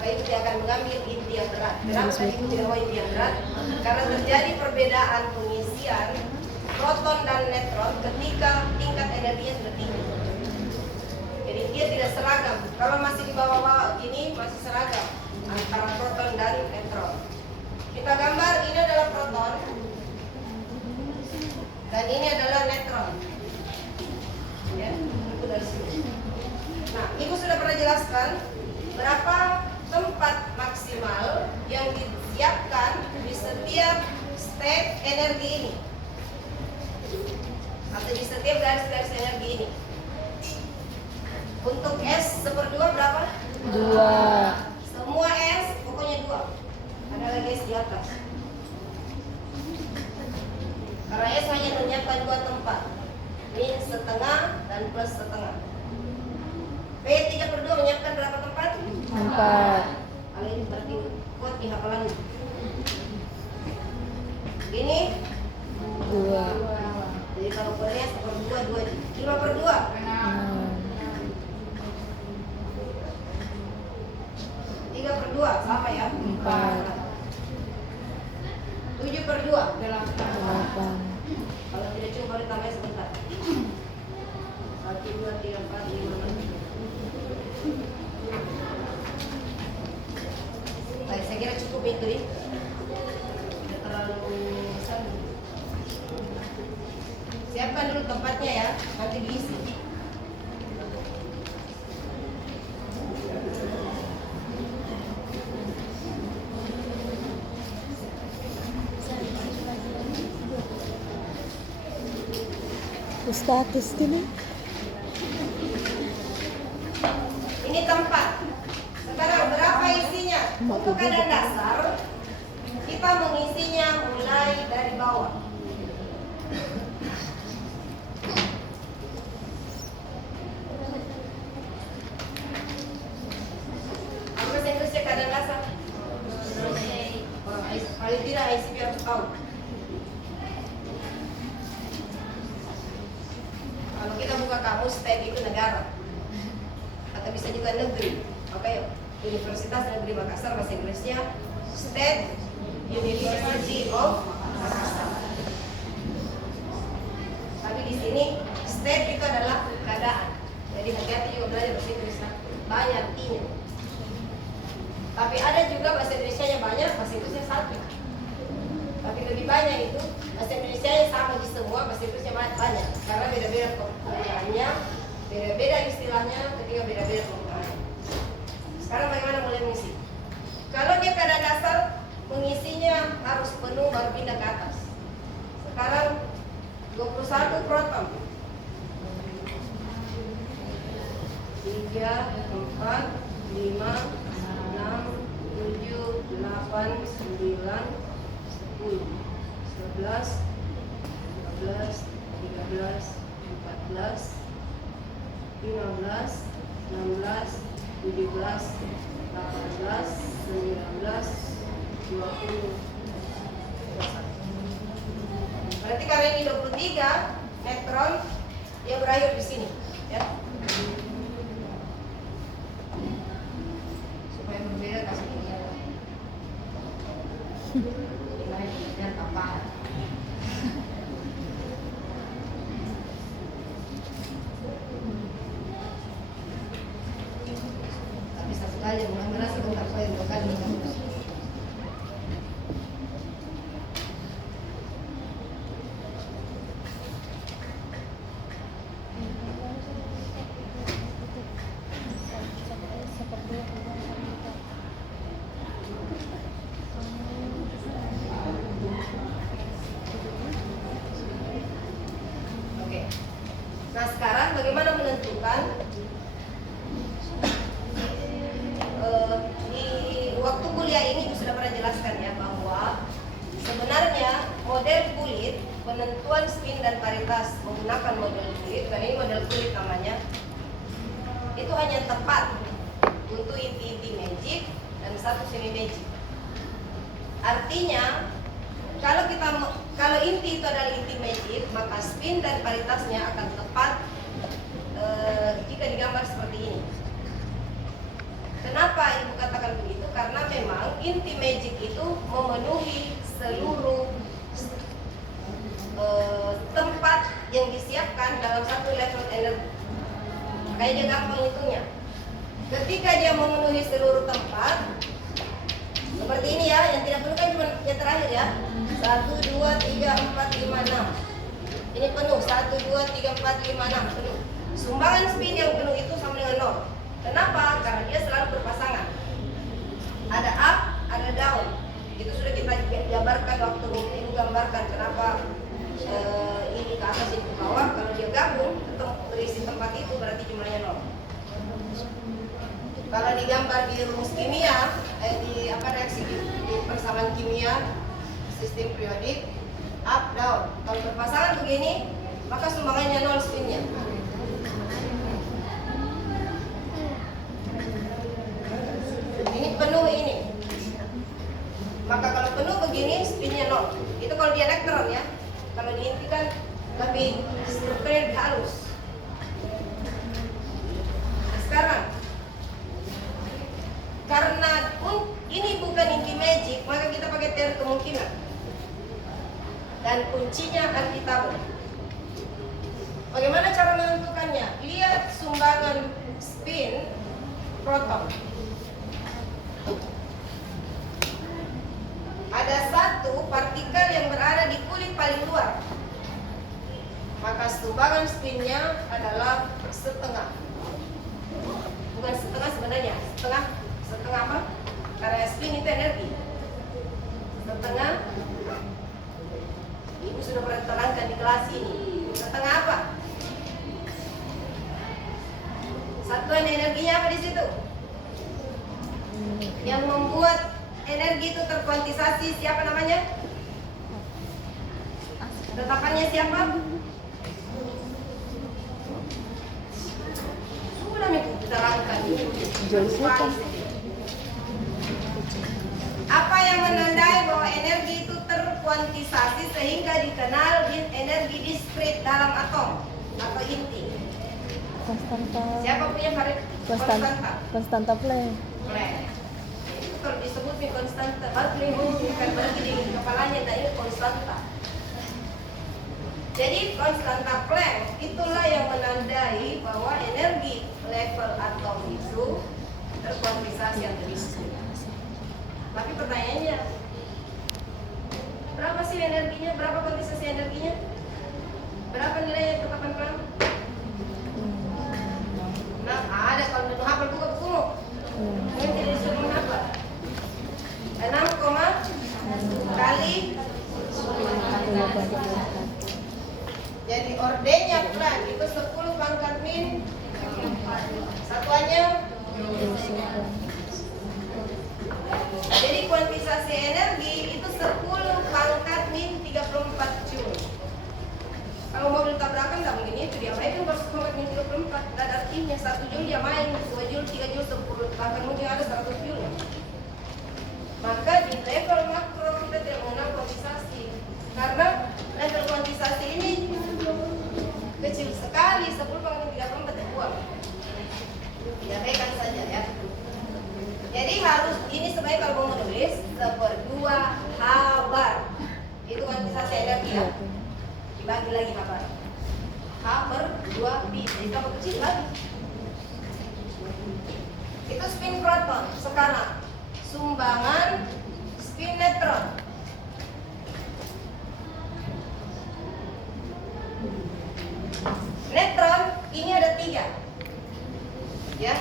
maka itu dia akan mengambil inti yang berat. Kenapa tadi itu tidak mau inti yang berat? Karena terjadi perbedaan pengisian proton dan neutron ketika tingkat energinya sudah tinggi. Jadi dia tidak seragam. Kalau masih di bawah-bawah gini masih seragam antara proton dan neutron. Kita gambar, ini adalah proton dan ini adalah neutron. Ya, itu dari sini. Nah, Ibu sudah pernah jelaskan berapa tempat maksimal yang disiapkan di setiap state energi ini, atau di setiap garis-garis energi ini. Untuk S seperdua berapa? 2. Semua S pokoknya 2. Ada lagi S di atas. Karena S hanya menyiapkan 2 tempat, min setengah dan plus setengah. P 3/2 menyiapkan berapa tempat? 4. Kalau ini berarti kuat di hafalan. Ini 2. jadi kalau Korea 1/2, 5/2. 3/2 sama ya? 4. 7/2. 8. Kalau tidak cukup boleh tambah sebentar. 1, 2, 3, 4, 5, 6. Baik, saya kira cukup itu ya. Tidak terlalu besar. Siapkan dulu tempatnya ya, nanti diisi. Status gini. Ini tempat. Sekarang berapa isinya? Untuk keadaan dasar, kita mengisinya mulai dari bawah. Apa bahasa Inggrisnya keadaan dasar? Paling tidak ICP harus tahu. Kalau kita buka kamus, state itu negara, atau bisa juga negeri. Oke, Universitas Negeri Makassar, bahasa Inggrisnya State University of Makassar. Tapi di sini state itu adalah keadaan. Jadi hati-hati juga belajar bahasa Inggris, banyak artinya. Tapi ada juga bahasa Indonesia yang banyak, bahasa Inggrisnya satu. Tapi lebih banyak itu bahasa Indonesia yang sama di semua, bahasa Inggrisnya banyak. Karena beda-beda penggunaannya, beda-beda istilahnya, ketika beda-beda penggunaannya. Sekarang bagaimana mulai mengisi? Kalau dia keadaan dasar, mengisinya harus penuh baru pindah ke atas. Sekarang 21 proton. 3, 4, 5, 6, 7, 8, 9, 10, 11, 12, 13, 14, 15, 16, 17, 18, 19, 20. Berarti karena ini 23 neutron, dia berakhir di sini, ya. Supaya berbeda kasih ini ya. Ini tambahan. Tapi satu kali mulai sebentar saya 2 kali. Oke. Nah sekarang bagaimana menentukan di waktu kuliah ini sudah pernah jelaskan ya bahwa sebenarnya model kulit penentuan spin dan paritas menggunakan model kulit, karena ini model kulit namanya, itu hanya tepat untuk inti-inti magic dan satu semi magic. Artinya kalau inti itu adalah inti magic, maka spin dan paritasnya akan tepat jika digambar seperti ini. Kenapa ibu katakan begitu? karena memang inti magic itu memenuhi seluruh tempat yang disiapkan dalam satu level energi. Makanya dia gampang hitungnya. Ketika dia memenuhi seluruh tempat, seperti ini ya, yang tidak penuh kan cuma yang terakhir ya. 1, 2, 3, 4, 5, 6. Ini penuh, 1, 2, 3, 4, 5, 6 penuh. Sumbangan spin yang penuh itu sama dengan 0. Kenapa? Karena dia selalu berpasangan. Ada up, ada down. Itu sudah kita gambarkan waktu ibu gambarkan kenapa ini ke atas ini ke bawah. Kalau dia gabung berisi tempat itu berarti jumlahnya 0. Kalau digambar di rumus kimia, di reaksi di persamaan kimia sistem periodik up down. Kalau berpasangan begini, maka sumbangannya 0 spinnya. Ini penuh ini. Maka kalau penuh begini spinnya 0. Itu kalau dia elektron ya. Kalau di inti kan lebih strukturnya lebih halus. Nah, sekarang karena ini bukan inti magic, maka kita pakai teori kemungkinan. Dan kuncinya anti-tabel. Bagaimana cara menentukannya? Lihat sumbangan spin proton. Ada satu partikel yang berada di kulit paling luar, maka sumbangan spinnya adalah setengah. Bukan setengah sebenarnya, setengah apa? Karena spin itu energi. Setengah. Ibu sudah pernah terangkan di kelas ini. Setengah apa? Satuan energinya apa di situ? Yang membuat energi itu terkuantisasi siapa namanya? Tetapannya siapa? Sudah diterangkan. Apa yang menandai bahwa energi itu terkuantisasi sehingga dikenal energi diskrit dalam atom atau inti? Konstanta. Siapa punya konstanta? Konstanta Planck. Itu kalau disebut konstanta, baru bukan berarti di kepalanya tidak ingat konstanta. Jadi konstanta Planck itulah yang menandai bahwa energi level atom itu terkuantisasi atau diskrit. Tapi pertanyaannya, berapa sih energinya? Berapa kuantisasi energinya? Berapa nilai ketetapan Planck? Nah, ada kalau menghafal buka buku. Mungkin tidak disuruh menghafal. 6, kali. Jadi ordennya Planck itu 10 pangkat min. Satuannya. Jadi kuantisasi energi itu 10 pangkat min 34 joule. Kalau mobil tabrakan nggak mungkin itu, dia main kan pangkat min 34. Dan artinya 1 joule dia main, 2 joule, 3 joule, 10 pangkat mungkin ada 100 joule. Maka di level makro kita tidak mengenal kuantisasi, karena level kuantisasi ini kecil sekali, 10 pangkat min 34 dibuang. Diabaikan saja ya. Jadi harus ini sebaik kalau mau menulis 1/2 H bar. Itu kuantisasi energi ya. Dibagi lagi H bar. H/2 pi. Jadi tambah kecil lagi. Itu spin proton. Sekarang sumbangan spin neutron. Neutron ini ada 3. Ya.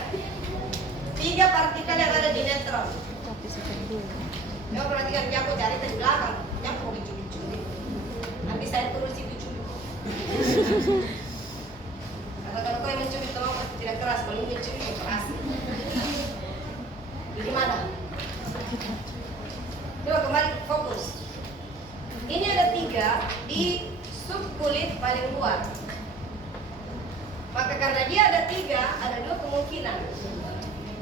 3 partikel yang ada di neutron. Coba perhatikan, aku cari di belakang. Aku mau dicuri-curi. Nanti saya turun situ curi. Karena kalau kau yang mencuri tolong pasti tidak keras. Kalau ini mencuri ya keras. Di mana? Coba kembali fokus. Ini ada 3 di subkulit paling luar. Maka karena dia ada 3, ada 2 kemungkinan.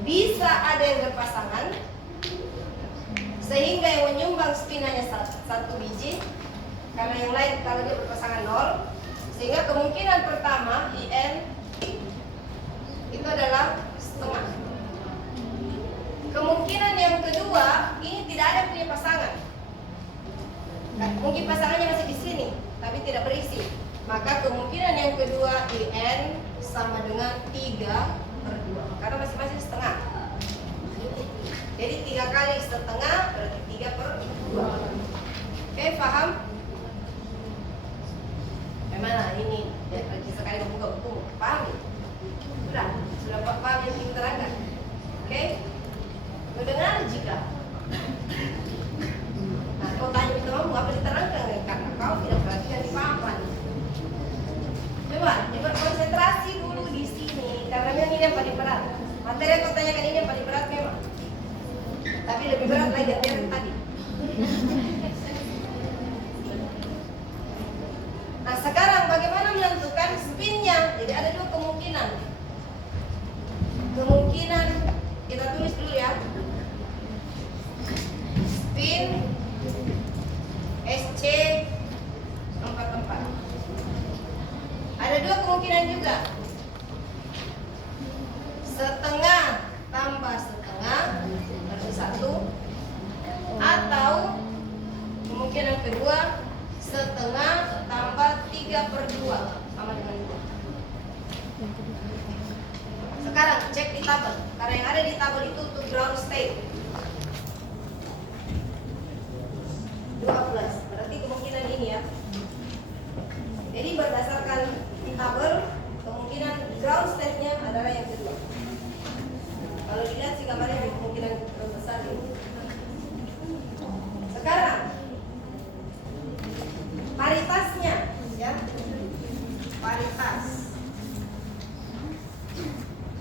Bisa ada yang berpasangan sehingga yang menyumbang spin hanya 1 biji, karena yang lain kalau dia berpasangan 0, sehingga kemungkinan pertama IN itu adalah setengah. Kemungkinan yang kedua kedua, ini tidak ada punya pasangan. Mungkin pasangannya masih di sini, tapi tidak berisi. Maka kemungkinan yang kedua IN sama dengan 3/2, karena masing-masing setengah. Jadi 3 kali setengah berarti 3/2. Oke, paham? Bagaimana ini? Lagi sekali membuka buku, paham? Sudah paham yang ingin terangkan? Oke? Mendengar jika nah, kau tanya itu kamu apa diterangkan karena kau tidak perhatikan di papan. Coba konsentrasi dulu di sini karena memang ini yang paling berat. Materi yang kau tanyakan ini yang paling berat memang. Tapi lebih berat lagi dari yang tadi. Nah sekarang bagaimana menentukan spinnya? Jadi ada dua kemungkinan. Kemungkinan kita tulis dulu ya. Spin SC 44. Ada dua kemungkinan juga. Setengah tambah setengah berarti 1. Atau kemungkinan kedua setengah tambah 3/2 sama dengan 2. Sekarang cek di tabel. Karena yang ada di tabel itu untuk ground state 12. Berarti kemungkinan ini ya. Jadi berdasarkan di tabel kemungkinan ground state-nya adalah yang kedua. Kalau dilihat sih gambarnya kemungkinan terbesar ini. Sekarang paritasnya ya.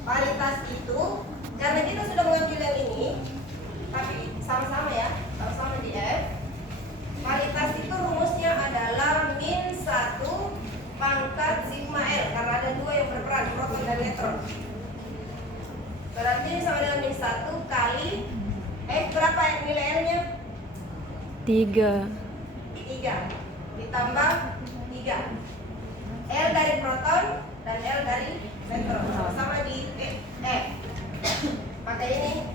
Paritas itu karena kita sudah mengambil yang ini tapi sama-sama ya, sama-sama di F. Paritas itu rumusnya adalah min 1 pangkat sigma L karena ada dua yang berperan, proton dan neutron. Berarti ini sama dengan min 1 kali berapa nilai L-nya? 3 ditambah 3. L dari proton dan L dari neutron sama di F. Maka ini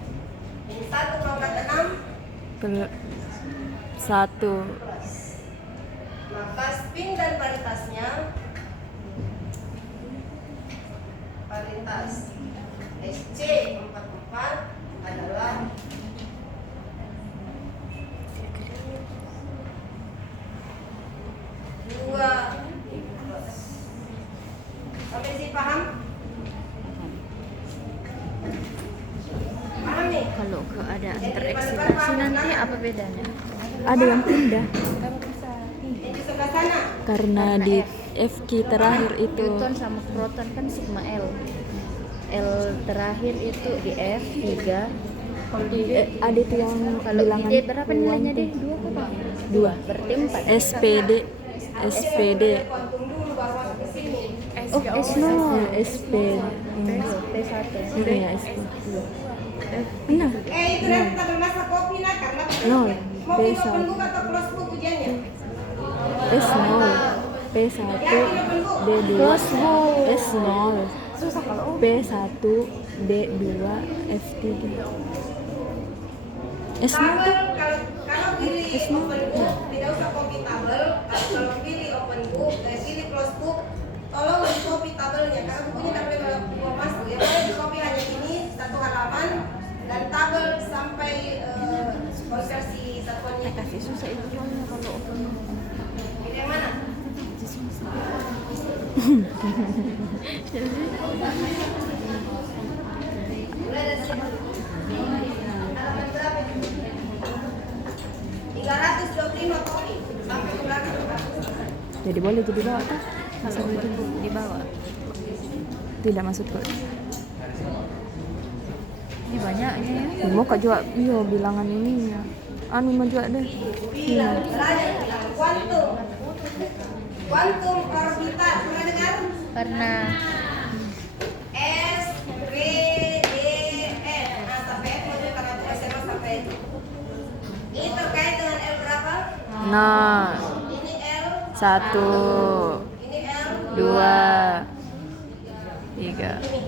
min 1 pangkat 6 1. Maka spin dan paritasnya paritas SC44 adalah 2. Sampai di sini paham? Paham nih? Kalau keadaan tereksitasi nanti apa bedanya? Ada yang pindah Yang di sebelah sana. karena di FQ terakhir itu Newton sama proton kan sigma L. L terakhir itu di F 3. Kalau di D, ada itu yang kalau di bilangan D berapa nilainya deh? 2 apa? 2. Berarti 4. SPD Kuantum dulu baru masuk ke sini. Oh, S0. SPD T1. ya SP benar Itu nanti tabel masa kopi nah karena Nol. mau B1. open book atau close book ujiannya. S0 P1 D2 S0 P1 D2 F3 S0 Tabel kalau pilih open book tidak usah copy tabel. Kalau pilih open book, pilih close book, tolong di copy tabelnya karena bukunya tidak boleh bawa masuk. Ya boleh di copy hanya ini 1 halaman dan tabel sampai konversi satuannya. Kasih susah itu soalnya kalau open. Ini yang mana? Mulai dari sini. Halaman berapa ini? 325 copy sampai ke belakang. jadi boleh jadi bawa tuh Kalau di bawah. tidak maksudku Ini banyaknya ya. mau kak juga iya bilangan ini ya anu mau juga deh Bilang belajar kuantum. Kuantum orbital pernah dengar? Karena S P D F. Nah, sampai F mau juga karena SMA sampai itu. Ini terkait dengan L berapa? nah Ini L 1 ini L 2 3 ini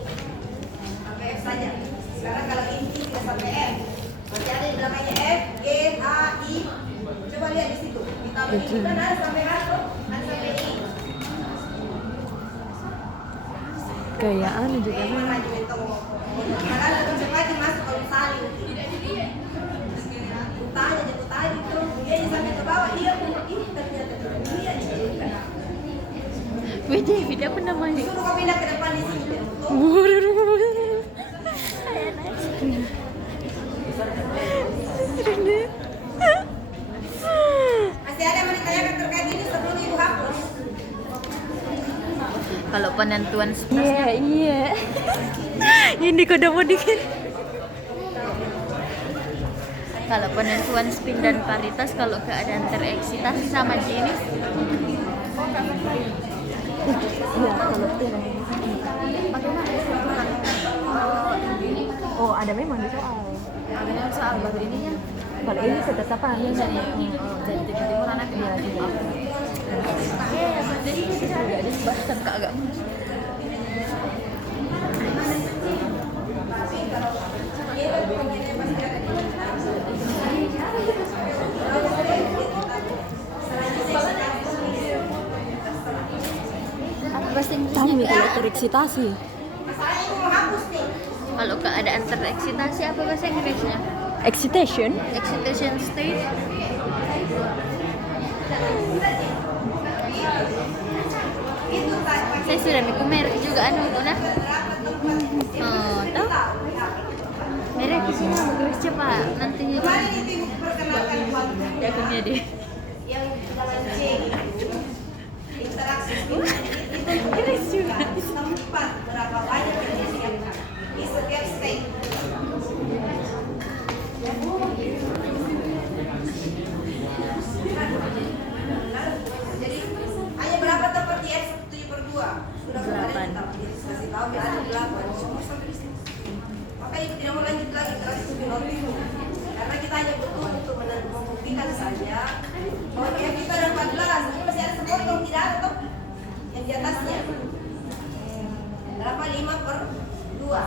sampai F saja. Sekarang kalau ini tidak sampai F, masih ada di belakangnya Betul. Kan ada sampai kartu, ada sampai ini. Kayak anu juga Ini kan. lagi minta mau. Padahal lebih lagi masuk kalau saling. Tanya jatuh tadi tuh, dia sampai ke bawah, iya punya ini ternyata iya juga. Beda apa namanya? Suruh kau pindah ke depan di sini. Tuh. Masih ada yang mau ditanyakan terkait ini sebelum ibu hapus? Kalau penentuan Iya, splasnya iya. Ini kode mau dikit. kalau penentuan spin dan paritas kalau keadaan tereksitasi sama jenis Iya, kalau tim. Oh, ada memang di soal. dengan soal baru ininya Kalau ini ketetapan. jadi timur anak Iya, juga. jadi kita agak ada bahasan kak agak apa bahasa Inggrisnya Kami kalau tereksitasi. Masalahnya ibu mau hapus nih. kalau keadaan tereksitasi apa bahasa Inggrisnya Excitation. excitation state Itu tadi. saya sudah mikir merek juga anu itu nah oh tahu merek di sini bagus cepat nantinya Kemarin itu ibu perkenalkan buat jagonya deh yang dalam C interaksi itu tempat berapa banyak yang disiapkan di setiap stage. Jadi hanya berapa tempat di X 7/2 sudah kemarin kita kasih tahu ya ada 8 semua sampai di sini. Maka ibu tidak mau lanjut lagi kelas itu karena kita hanya butuh untuk membuktikan saja bahwa dia kita ada 14 ini masih ada sepuluh yang tidak ada tuh yang di atasnya berapa 5/2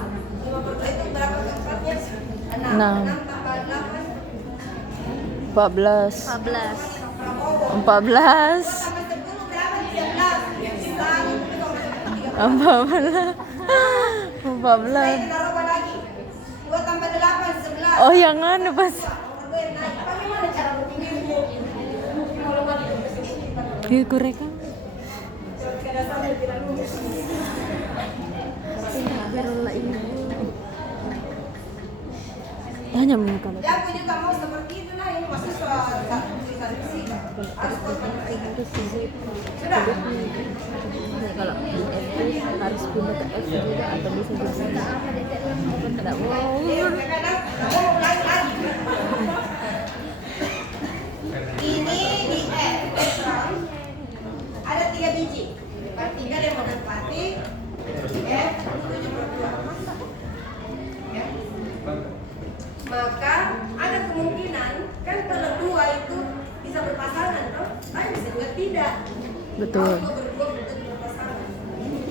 5/2 itu berapa tempatnya 6 Enam. 6 tambah 8 14. 14 Prabowo 14. tambah 10 berapa 13 Sisanya itu tambah 13 14. 14. saya taruh apa lagi 2 tambah 8 11 Oh, yang anu pas. Nomor 2 yang naik bagaimana cara berpikirnya kalau mati ke sini Iya, kureka. kada sampai tidak lulus Tanya mau kalau. ya aku juga mau seperti itu nah ini masih soal satu tulisan fisika harus perhatikan sudah Kalau FP harus pindah ke F juga atau bisa juga. Tidak mau. kadang kamu mau ulangi lagi ini di F ada 3 biji berarti 3 yang menempati F 7/2 ya. Maka ada kemungkinan kan kalau 2 itu bisa berpasangan toh tapi bisa juga tidak. Betul. Kalau berdua belum berpasangan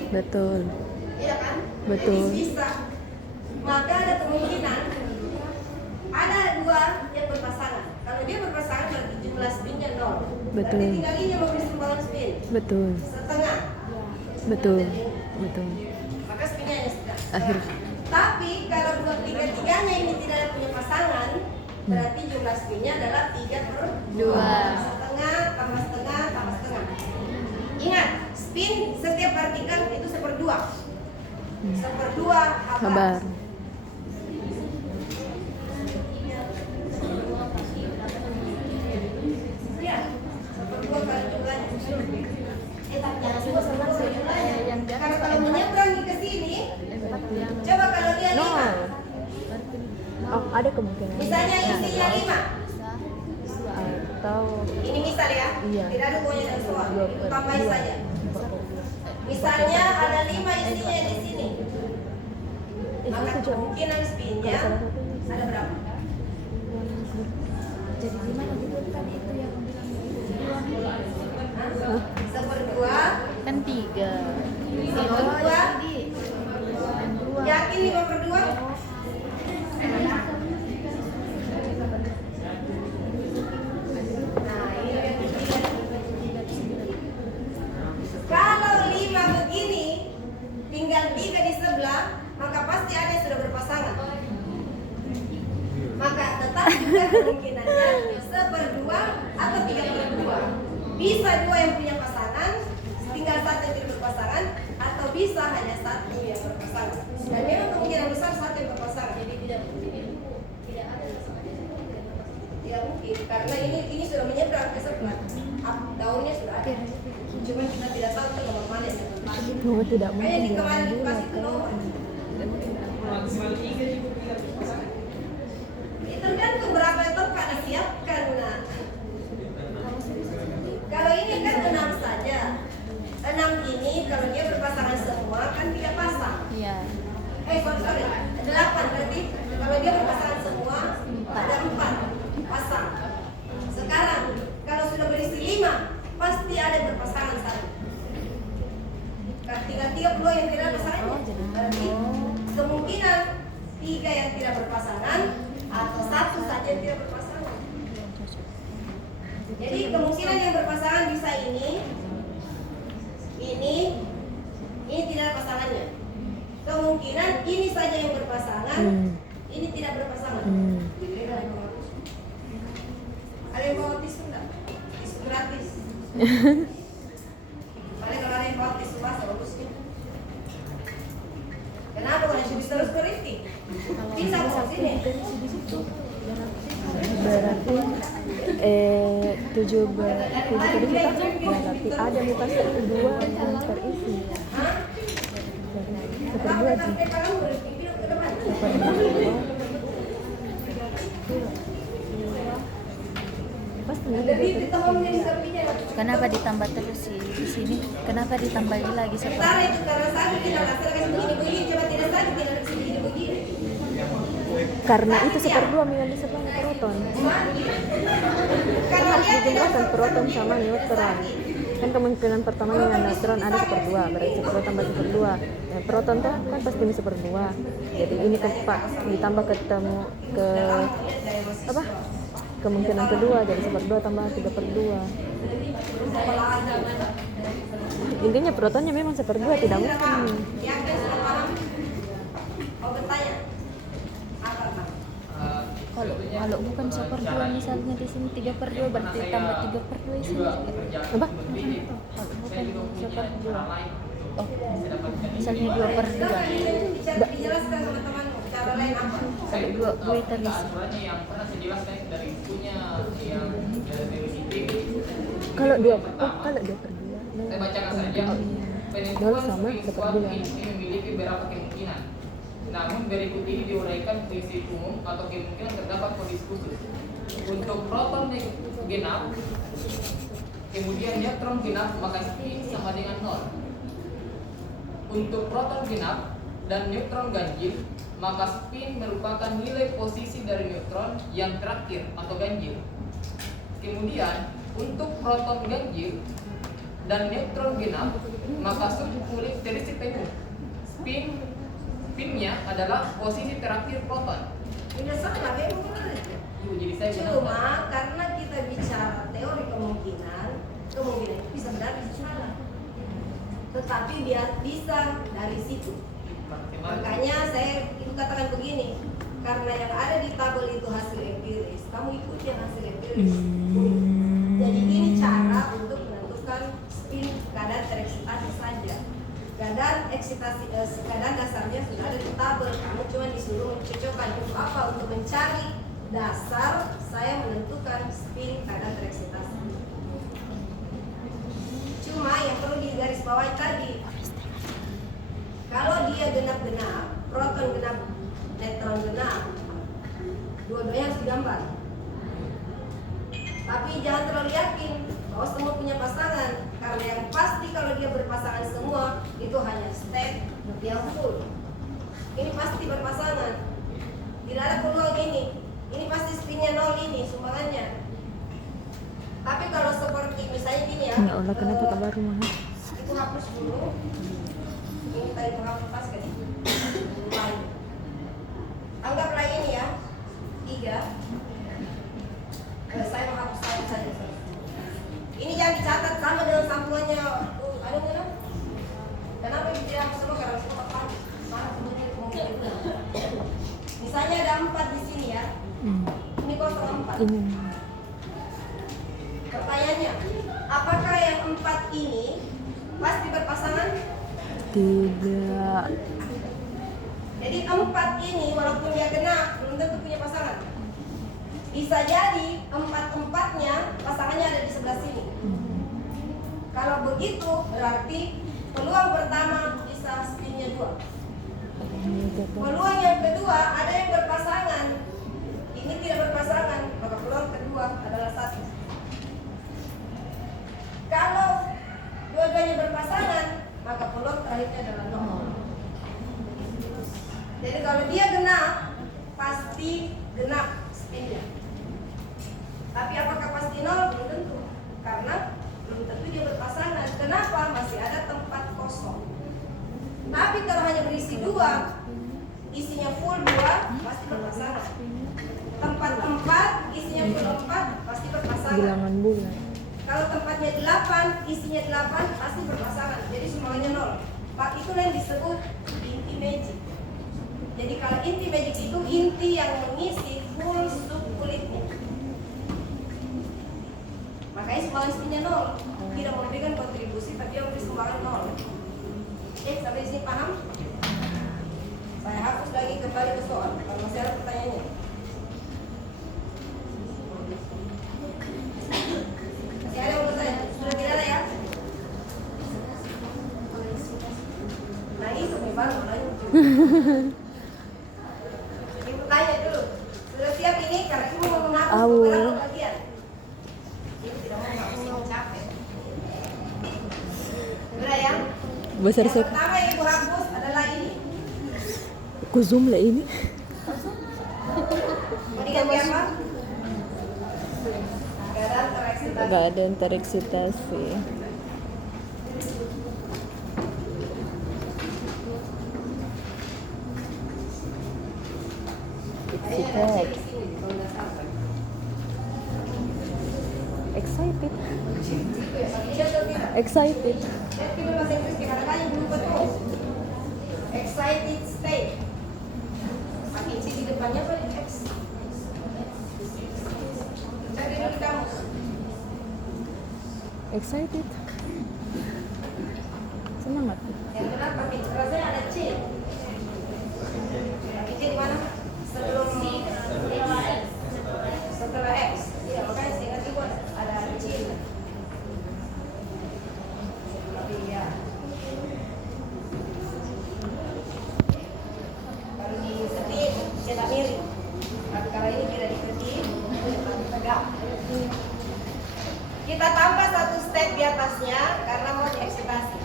Betul. iya kan? Betul. Jadi bisa. Maka ada kemungkinan ada 2 yang berpasangan. Kalau dia berpasangan berarti jumlah spinnya 0. Betul. Berarti tinggal ini memberi sumbangan spin Betul. setengah. Betul. Betul. Maka spinnya yang setengah. Akhir. Tapi kalau 2/3-nya ini tidak ada punya pasangan, berarti jumlah spinnya adalah 3/2. Setengah tambah setengah tambah setengah. Ingat, spin setiap partikel itu 1/2. 1/2 Kabar. Ya, 1/2 kali jumlahnya. Tapi jangan sebut jumlahnya. Karena kalau menyeberangi ke sini, coba kalau dia 5. Oh, ada kemungkinan. Misalnya isinya 5. Atau Ini misal ya. Iya. Tidak ada pokoknya dan soal. Tambahin saja. Misalnya ada 5 isinya di sini. Maka kemungkinan spinnya ada berapa? jadi gimana gitu tadi itu yang Hah? 1/2. kan 3 1/2. Yakin 5/2? Nah, ini yang juga kemungkinannya 1/2 atau 3/2. Bisa 2 yang punya pasangan, tinggal 1 yang tidak berpasangan, atau bisa hanya 1 yang berpasangan. Dan memang kemungkinan besar 1 yang berpasangan. Jadi tidak ada tidak mungkin karena ini sudah menyeberang ke sebelah. Daunnya sudah ada. Cuma kita tidak tahu itu nomor mana yang tepat. Oh, tidak Kayak mungkin di kemarin dua dikasih kan? itu nomor. Tergantung berapa itu Kak siapkan. Nah. Kalau ini kan 6 saja. 6 ini kalau dia berpasangan semua kan 3 pasang. Iya. Sorry, 8 berarti kalau dia berpasangan semua ada 4 pasang. Sekarang kalau sudah berisi 5 pasti ada berpasangan 1. Tinggal 30 yang tidak berpasangan. Berarti kemungkinan 3 yang tidak berpasangan atau 1 saja yang tidak berpasangan. Jadi kemungkinan yang berpasangan bisa ini tidak ada pasangannya. Kemungkinan ini saja yang berpasangan, ini tidak berpasangan. Ada yang bawa tisu enggak? Tisu gratis. Paling kalau ada yang bawa tisu basah bagusnya. Kenapa kalau habis terus berhenti? Bisa kok sini. Berarti 7 tadi kita berarti ada muka 2 yang terisi. 1/2 sih. 1/2. Pasti ada Kenapa ditambah terus sih di sini? Kenapa ditambahin lagi Sementara seperti itu karena sakit tidak laksanakan begini-begini, coba tidak sakit tidak bisa begini-begini. karena itu 1/2 memang di sebelah proton. Kan harus dijumlahkan proton sama neutron. Kan kemungkinan pertamanya dengan neutron ada 1/2, berarti 1/2 tambah 1/2. Ya, proton tuh kan pasti 1/2. Jadi ini ditambah ketemu ke apa? Kemungkinan kedua jadi 1/2 tambah 3/2. Intinya protonnya memang 1/2 tidak mungkin. kalau bukan 1/2 misalnya di sini 3/2 berarti tambah 3/2 di sini. Apa? Kalau bukan 1/2. Oh, misalnya 2/2. Dijelaskan sama temanmu cara lain apa? Kalau 2 terisi. Kalau 2/2. Saya bacakan saja. Dua sama 1/2. Ini memiliki beberapa kemungkinan. Namun berikut ini diuraikan prinsip umum atau kemungkinan terdapat kondisi khusus. Untuk proton genap, kemudian neutron genap, maka spin sama dengan 0. Untuk proton genap dan neutron ganjil, maka spin merupakan nilai posisi dari neutron yang terakhir atau ganjil. Kemudian untuk proton ganjil dan neutron genap, maka subkulit terisi penuh. Spinnya adalah posisi terakhir proton. Tidak salah, memang benar. Jadi saya Cuma karena kita bicara teori kemungkinan itu bisa benar bisa salah. Tetapi biar bisa dari situ. Makanya saya itu katakan begini, karena yang ada di tabel itu hasil empiris, kamu ikuti yang hasil empiris. Jadi ini cara untuk menentukan spin keadaan tereksitasi saja. Keadaan eksitasi, keadaan dasarnya sudah ada di tabel. Kamu cuma disuruh mencocokkan untuk apa? Untuk mencari dasar saya menentukan spin keadaan tereksitasi. Cuma yang perlu digarisbawahi tadi, kalau dia genap-genap, proton genap, neutron genap, dua-duanya harus digambar. Tapi jangan terlalu yakin bahwa semua punya pasangan, karena yang pasti kalau dia berpasangan semua itu hanya step yang full. Ini pasti berpasangan, tidak ada peluang ini pasti spinnya 0 ini sumbangannya. Tapi kalau seperti misalnya gini ya, Ya Allah, kenapa kabar mahal? itu hapus dulu. Ini tadi menghapus pas kan? Anggaplah ini ya 3. Saya menghapus saja. Ini jangan dicatat sama dengan sambungannya. Ada nggak? Kenapa tidak semua? Karena semua sama semuanya kemungkinan. Misalnya ada 4 di sini ya. Ini 04. Ini. Pertanyaannya, apakah yang 4 ini pasti berpasangan? Tidak. Jadi 4 ini walaupun dia genap belum tentu punya pasangan. Bisa jadi 4-4-nya pasangannya ada di sebelah sini. Kalau begitu berarti peluang pertama bisa spinnya 2. Peluang yang kedua ada yang berpasangan. Ini tidak berpasangan, maka peluang kedua adalah 1. Kalau dua-duanya berpasangan, maka peluang terakhirnya adalah 0. Jadi kalau dia genap, pasti genap spinnya. Tapi apakah pasti 0? Belum tentu. Karena belum tentu dia berpasangan. Kenapa? Masih ada tempat kosong. Tapi kalau hanya berisi 2, isinya full 2, pasti berpasangan. Tempat 4, isinya full 4, pasti berpasangan. Bilangan bulan. Kalau tempatnya 8, isinya 8, pasti berpasangan. Jadi semuanya 0. Pak, itulah yang disebut inti magic. Jadi kalau inti magic itu inti yang mengisi full subkulitnya. Makanya sumbangan spinnya 0. Tidak memberikan kontribusi, tapi yang memberi sumbangan 0. Oke, sampai di sini paham? Saya hapus lagi kembali ke soal. Kalau masih ada pertanyaannya. Masih ada menurut saya? Sudah tidak ada ya? Nah itu memang mulanya. Ibu tanya dulu. Sudah siap ini? Karena ibu mau menghapus beberapa bagian. Ibu tidak mau menghapus yang capek. Sudah ya? Besar Yang sekali. pertama yang ibu hapus adalah ini. Aku zoom lah ini. Mau diganti apa? Keadaan tereksitasi. Gak ada yang tereksitasi. Kayaknya ada C di sini, kalau nggak salah. Excited. Itu ya, pakai dia atau tidak? Excited. Lihat di bahasa Inggris kadang-kadang yang berubah terus. Excited state. Pakai C di depannya apa di X? Cari dulu di kamus. Excited. Semangat. Yang kenapa pakai rasanya ada C. Pakai C di mana? Sebelum setelah X. Iya, makanya saya ingat itu ada C. Tapi ya. Kalau di setip cetak miring. Tapi kalau ini tidak diketip, tegak. Kita tambah 1 step di atasnya karena mau dieksitasi.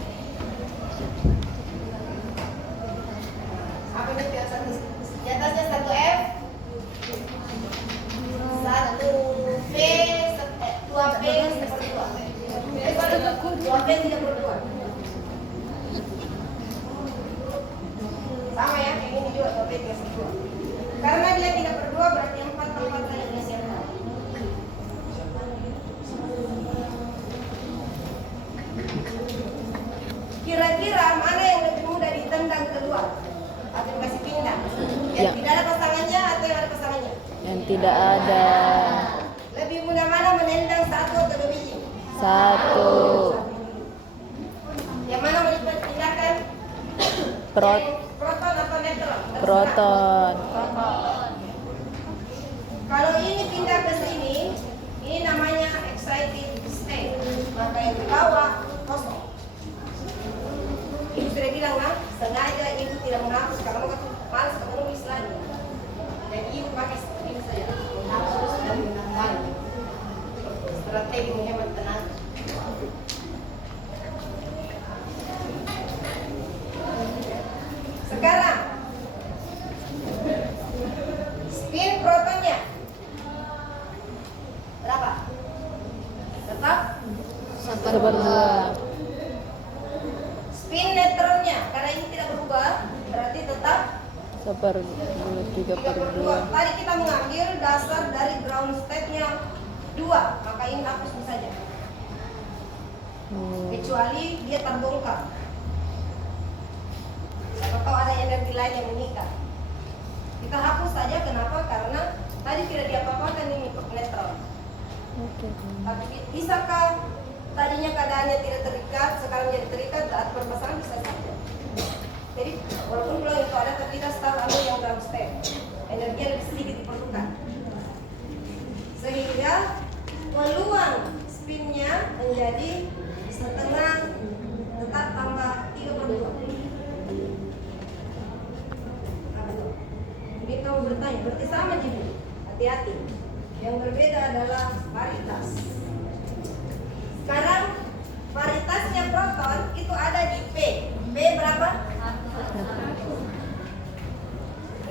Apa ini biasa di atasnya 1F, 1P, 2P, 2P 32. Sama ya, yang ini juga 2P 32. Karena dia tidak berdua berarti 4 tempat yang disiapkan. Kira-kira mana yang lebih mudah ditendang keluar atau dikasih pindah? Yang Ya. tidak ada pasangannya atau yang ada pasangannya? Yang tidak ada. Lebih mudah mana menendang 1 atau 2 biji? 1. Yang mana mau dipindahkan? Prot. Yang proton atau neutron? Proton. Kalau ini pindah ke sini, ini namanya excited state. Maka yang di bawah kosong. Ibu sudah bilang kan, sengaja ibu tidak menghapus karena malas menulis lagi. Dan ibu pakai ini saja, menghapus dan menambah. Strategi menghemat tenaga. Sekarang spin protonnya berapa? Tetap 1/2. spin neutronnya karena ini tidak berubah berarti tetap 3/2. Tadi kita mengambil dasar dari ground state-nya 2, maka ini hapus saja. Kecuali dia terbongkar. Atau ada energi lain yang mengikat. Kita hapus saja, kenapa? Karena tadi tidak diapa-apakan ini neutron. Oke. Tapi bisakah tadinya keadaannya tidak terikat, sekarang jadi terikat saat berpasangan? Bisa saja. Jadi walaupun peluang itu ada, tapi kita selalu yang ground state. Energi yang lebih sedikit diperlukan. Sehingga peluang spinnya menjadi setengah tetap tambah 3/2. Ini kamu bertanya, berarti sama jadi. Hati-hati. Yang berbeda adalah paritas. Sekarang paritasnya proton itu ada di P. P berapa?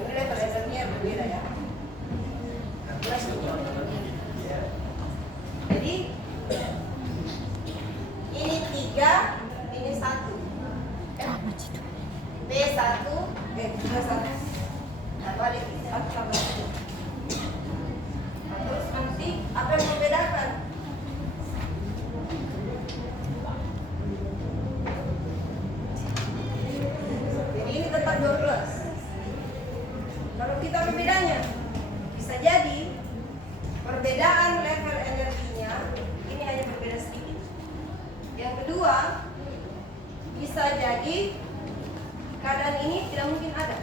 Ini level energinya berbeda ya. Jadi ini 3, ini 1. B1, B1. Nah, balik 1 tambah 1. Terus nanti apa yang membedakan? Jadi ini tetap 12. Kalau kita berbedanya, bisa jadi perbedaan level energinya ini hanya berbeda sedikit. Yang kedua, bisa jadi keadaan ini tidak mungkin ada.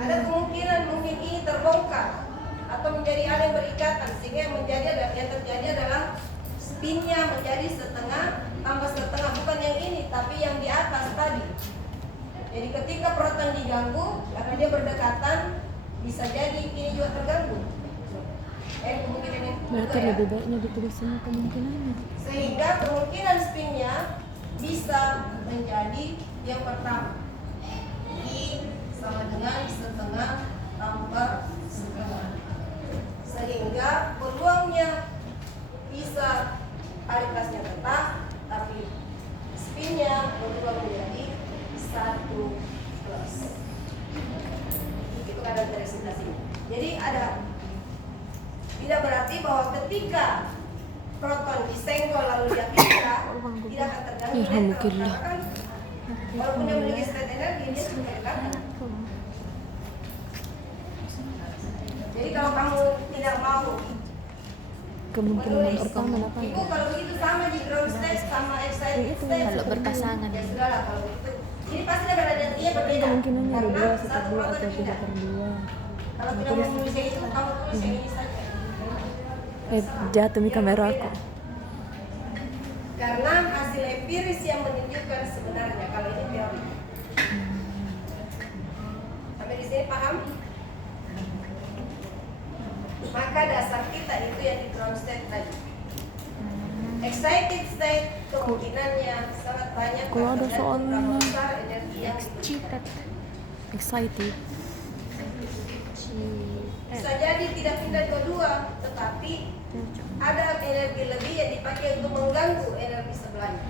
Ada kemungkinan mungkin ini terbongkar atau menjadi ada yang berikatan, sehingga yang terjadi adalah spinnya menjadi setengah tambah setengah, bukan yang ini tapi yang di atas tadi. Jadi ketika proton diganggu karena dia berdekatan, bisa jadi ini juga terganggu. Kemungkinan yang Berarti kedua ya. lebih baiknya ditulis semua kemungkinannya. Sehingga kemungkinan spinnya bisa menjadi yang pertama, I sama dengan setengah tambah setengah. Sehingga peluangnya bisa paritasnya tetap, tapi spinnya berubah menjadi 1+. Itu kadar presentasinya. Jadi ada, tidak berarti bahwa ketika proton disenggol lalu dia pindah, tidak akan terganggu neutron. Karena kan walaupun dia memiliki state energi, dia juga terganggu. Jadi kalau kamu tidak mau Kemungkinan pertama apa? Ibu kalau begitu sama di ground state sama excited state. Kalau berpasangan. Ya sudah lah kalau begitu. Ini pasti ada dia berbeda. Kemungkinannya ada Karena 2/2 satu proton atau pindah. 3/2. Kalau tidak mau menulis yang itu, kamu tulis yang ini saja. Jatuh di kamera aku. Karena hasil empiris yang menunjukkan sebenarnya, kalau ini teori. Sampai di sini paham? Maka dasar kita itu yang di ground state tadi. Excited state kemungkinannya sangat banyak. Kalau ada tergantung soalnya berapa besar energi yang dibutuhkan. Excited. Bisa jadi tidak pindah dua-dua, tetapi ada energi lebih yang dipakai untuk mengganggu energi sebelahnya.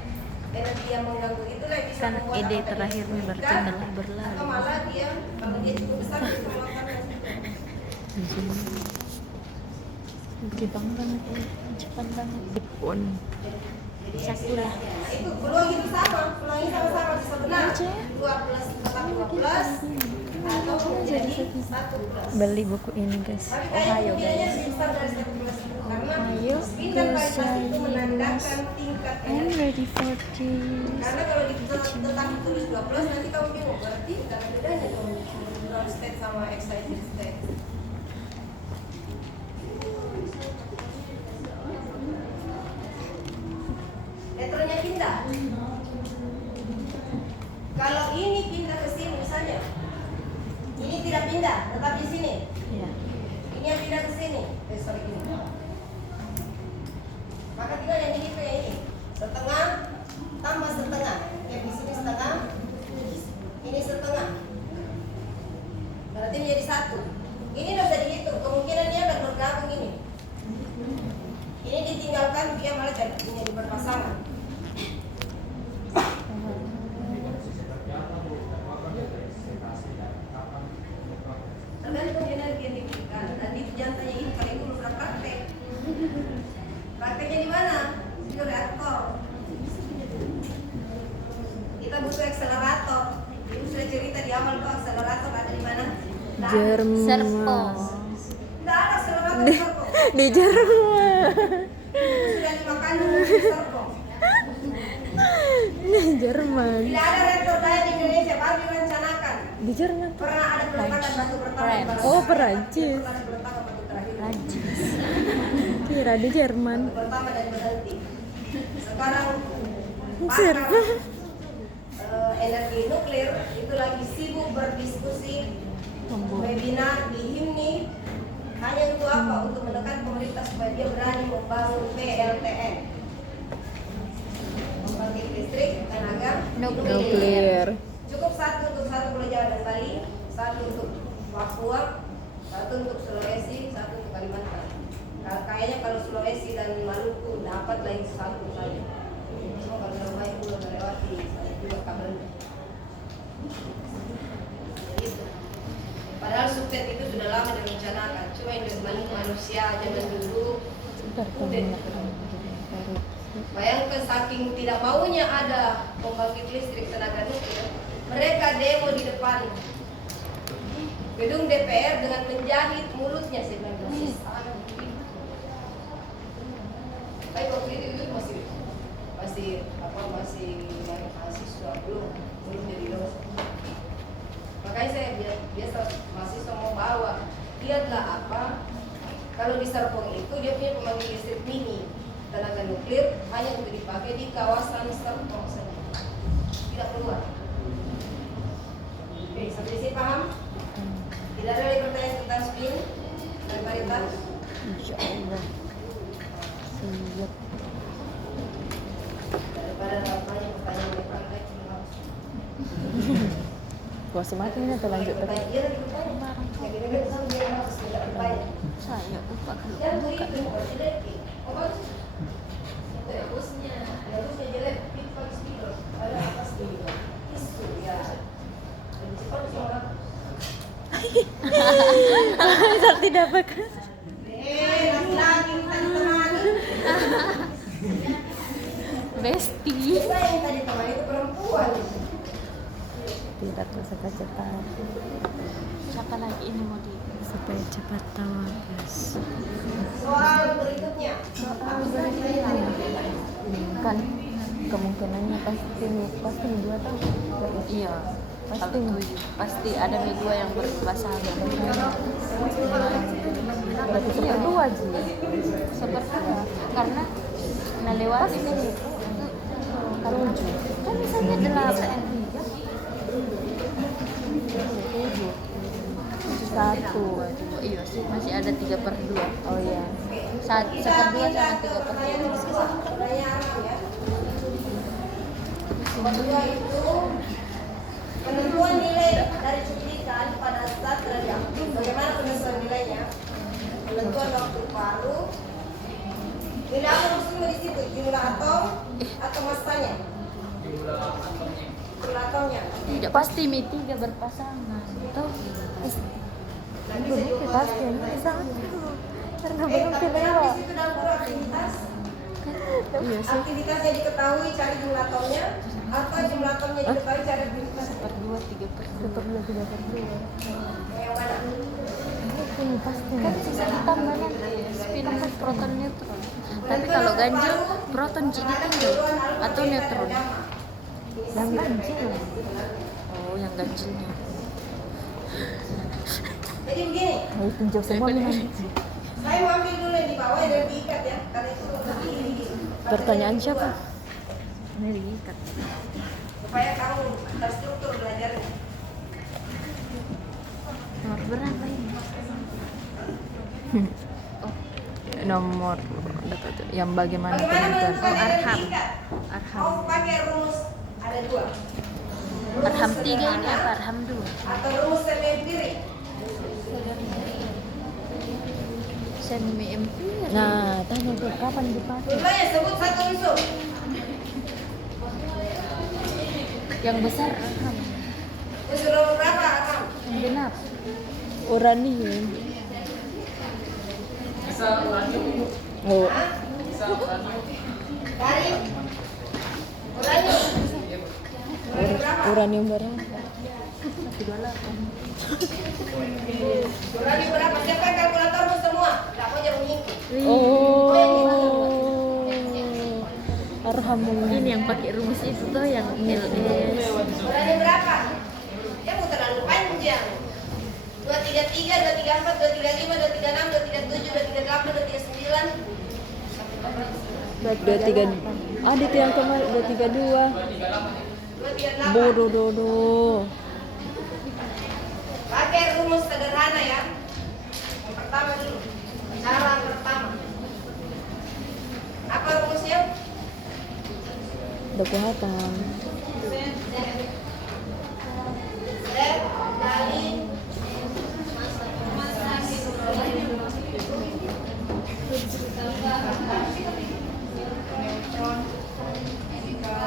Energi yang mengganggu itulah yang bisa Kan membuat ide apa terakhirnya dia berarti meningkat, telah berlalu. atau malah dia kalau dia cukup besar dia bisa melakukan Jepang banget ya. Cepat banget. Jepun. Satu lah. Nah, itu peluang itu sama, peluang ini sama-sama bisa benar. 2+ tetap 12 atau menjadi 1+. Beli buku ini guys. Tapi kayaknya Ohio, kemungkinannya guys. lebih besar dari 1+, karena Ohio, spin dan paritas itu guys. menandakan tingkat I'm energi. ready for this. Karena kalau tetap ditulis 12 nanti kamu bingung, berarti karena bedanya dong ground state sama excited state. Neutronnya pindah. Kalau ini pindah ke sini misalnya, ini tidak pindah, tetap di sini. Ya. Ini yang pindah ke sini. Sorry gini. Maka tinggal yang ini ke ini. Setengah tambah setengah. Yang di sini setengah, ini setengah. Berarti menjadi 1. Ini tidak bisa dihitung. Kemungkinannya akan bergabung ini. Ini ditinggalkan, dia malah jadi berpasangan. Tergantung energi yang diberikan. Nanti jangan tanya ini kalau ibu belum pernah praktek. Prakteknya di mana? Di reaktor. Kita butuh akselerator. Ibu sudah cerita di awal kok akselerator ada di mana? Jerman. Serpo. Tidak ada seluruh serpong. Di Jerman. Sudah dimakan serpong. Di Jerman. Tidak ada rektor daya di Indonesia, baru direncanakan. Di Jerman. Pernah ada peletakan batu pertama. French. Oh, Perancis. Pernah ada peletakan batu terakhir. Prancis. Kira di Jerman. Batu pertama dan berhenti. Sekarang Jerman. Energi nuklir itu lagi sibuk berdiskusi webinar di HIMNI hanya untuk apa? Untuk menekan pemerintah supaya dia berani membangun PLTN, pembangkit listrik tenaga Nuklir. Cukup satu Pulau Jawa dan Bali, satu untuk Papua, satu untuk Sulawesi, satu untuk Kalimantan. Kayaknya kalau Sulawesi dan Maluku dapat lagi satu saja. Cuma kalau yang lain belum melewati juga kabelnya. Gitu. Padahal Subtet itu sudah lama direncanakan. Cuma yang dibalik manusia zaman dulu. Bayangkan saking tidak maunya ada pembangkit listrik tenaga nuklir, mereka demo di depan gedung DPR dengan menjahit mulutnya 19 tahun. Tapi waktu itu masih mahasiswa belum jadi dosen. Makanya saya biasa mahasiswa mau bawa, lihatlah apa kalau di Serpong itu dia punya pembangkit listrik mini tenaga nuklir hanya untuk dipakai di kawasan Serpong saja, tidak keluar. Oke, sampai di sini paham? Tidak ada lagi pertanyaan tentang spin dan paritas? Insya Allah. Siap. Daripada banyak pertanyaan di praktek, Puasa mati ini atau lanjut tadi? Iya, lagi bertanya. Yang ini kan dia harus tidak bertanya. Saya lupa kalau Yang buka. begitu, oh jelek. Oh bagus. Bagusnya jelek. Pipa spidol. Ada apa spidol? Isu ya. Dan cepat seorang. Sakti dapat kan? Lagi minta ditemani. Besti. Saya yang tadi temani itu perempuan. Tidak usah cepat. Siapa lagi ini mau di? Supaya cepat tahu guys. Soal berikutnya. Kan kemungkinannya pasti 2 tahun. Iya. Pasti. Pasti ada dua yang berpasangan. Berarti berdua aja. Seperti karena nah lewat ini Kalau kan misalnya 8. 1. Iya sih masih ada 3/2. Oh iya. 1/2 sama 3/2. Pertanyaan ya. Kedua itu penentuan nilai dari cuplikan pada saat radioaktif. Bagaimana penentuan nilainya? Penentuan waktu paru. Nilai apa maksudnya di situ? Jumlah atom atau masanya? Jumlah atomnya. Tidak pasti Mi 3 berpasangan. Toh Nanti bisa diukur. Pasti bisa. Karena belum Tapi lewat. di situ dalam guru aktivitas. Iya sih. Aktivitasnya diketahui, cari jumlah atomnya. Atau jumlah atomnya diketahui, cari aktivitas. 1/2 3/2. 3/2. Yang mana? Ini pasti. Kan bisa ditambah nanti spin plus proton neutron. Tapi kalau ganjil proton jadi tinggi atau neutron. Yang ganjil. Oh, yang ganjilnya. Jadi begini, Ayo tunjuk semua nih nanti. saya mau ambil dulu yang di bawah dan diikat ya, karena itu lebih Pertanyaan siapa? Ini diikat. supaya kamu terstruktur belajarnya. Nomor berapa ini? Nomor yang bagaimana Bagaimana penentuan? menentukan yang Arham. diikat? Arham. Mau pakai rumus ada 2. Arham 3 ini apa? Arham 2. Atau rumus semi empirik. Semi empirik. Nah, tanya tuh kapan dipakai? Jumlahnya sebut satu unsur. Yang besar arham. Unsur nomor berapa Arham? Yang genap. Uranium. Bisa uranium, Oh, bisa uranium. Dari uranium. Uranium berapa? uranium berapa? 128. Kurang berapa? Siapkan kalkulatormu semua. Tidak mau jangan menghitung. Oh. Arhamullah. Ini yang pakai rumus itu tuh yang LS. Kurang berapa? Ya mau terlalu panjang. 233, 234, 235, 236, 237, 238, 239. Baik 23. Ah, itu yang kemarin 232. 238. Bodoh. Pakai rumus sederhana ya. Yang pertama dulu. Cara pertama. Apa rumusnya? Udah kelihatan. Z kali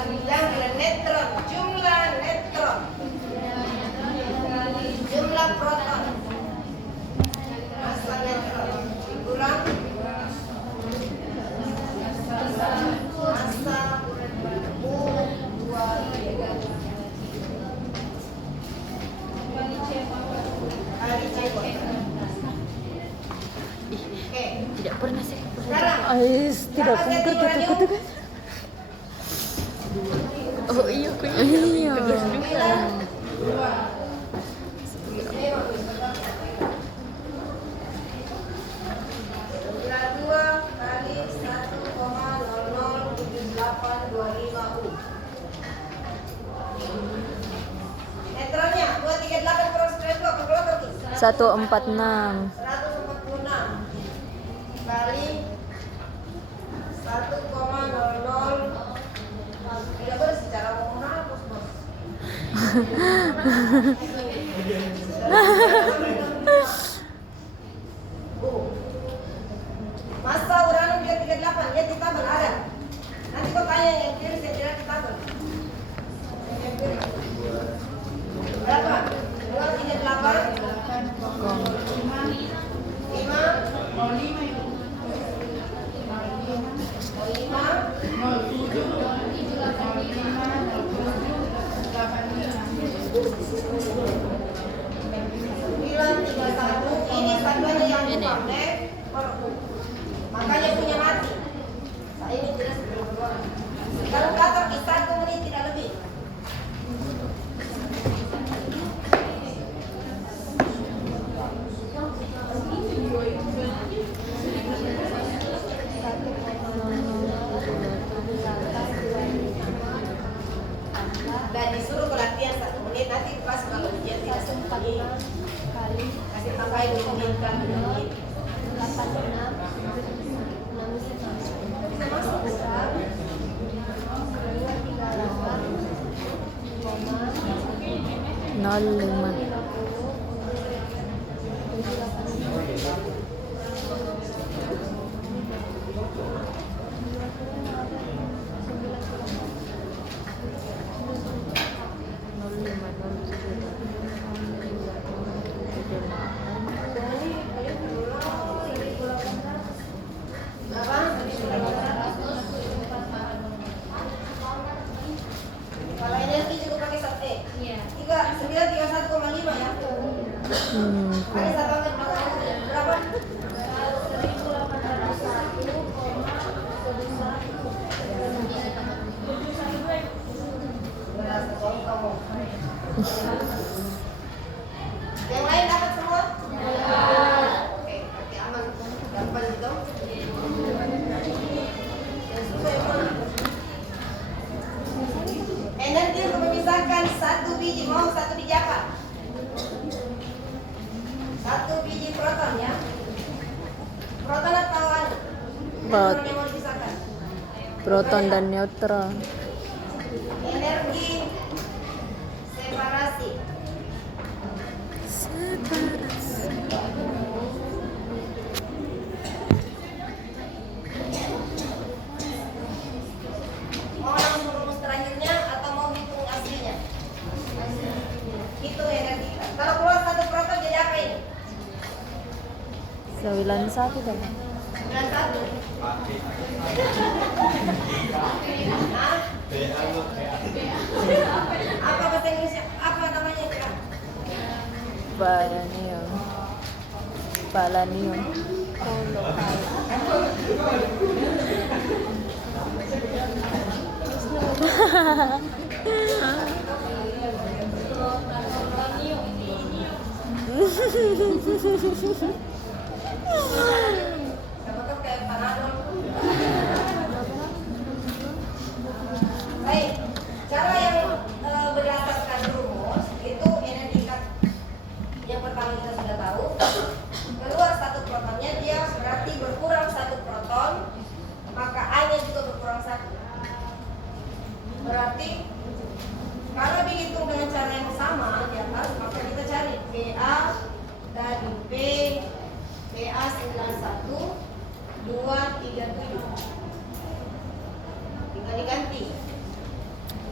bilang dengan netron, jumlah netron, jumlah proton, massa netron dikurang massa U2 kali C. Oke, Tidak pernah sih. sekarang Ais tidak berapa pernah senti uranium? kata kan? Oh iya, aku Iya. Kali 1,007825 U. Netronnya 238 kurang 92 kalkulator tuh. 146. 146 kali 1,00. Tidak boleh secara umum hapus, Bos. Massa uranium 238 ya di tabel ada. Nanti kau tanya yang kiri saya kira di tabel. Yang kiri. Berapa? 238 ini satuannya yang dipakai makanya punya mati. Saya ini jelas berubah. Kalkulator di 1 menit tidak lebih. Dan disuruh pelatihan 1 menit nanti pas kalau ujian tidak sempat kasih tambahin 2 menit kan 2 menit. Bisa masuk bukan? 05. Berapa? Kalau energi juga pakai sate. 931,5 ya. Ada satu angka berapa? Yang lain dapat semua? Oke, berarti aman. Gampang gitu. Yang susah yang mana? Energi untuk memisahkan 1 biji, mau 1 biji apa? 1 biji proton ya. Proton atau anu? Neutron yang mau dipisahkan. Proton dan neutron. Energi separasi. Mau langsung rumus terakhirnya atau mau hitung aslinya? Hitung energi. Kalau keluar 1 proton jadi apa ini? 91 kan? 91. Hah? Apa bahasa Inggrisnya? Apa namanya itu? Palanium. Palanium. Siapa tahu kayak Panadol. Baik, cara yang berdasarkan rumus itu energi ikat yang pertama kita sudah tahu. Keluar satu protonnya, dia berarti berkurang satu proton, maka A-nya juga berkurang satu. Berarti kalau dihitung dengan cara yang sama di atas, maka kita cari PA dari PA 91 237. Tinggal diganti.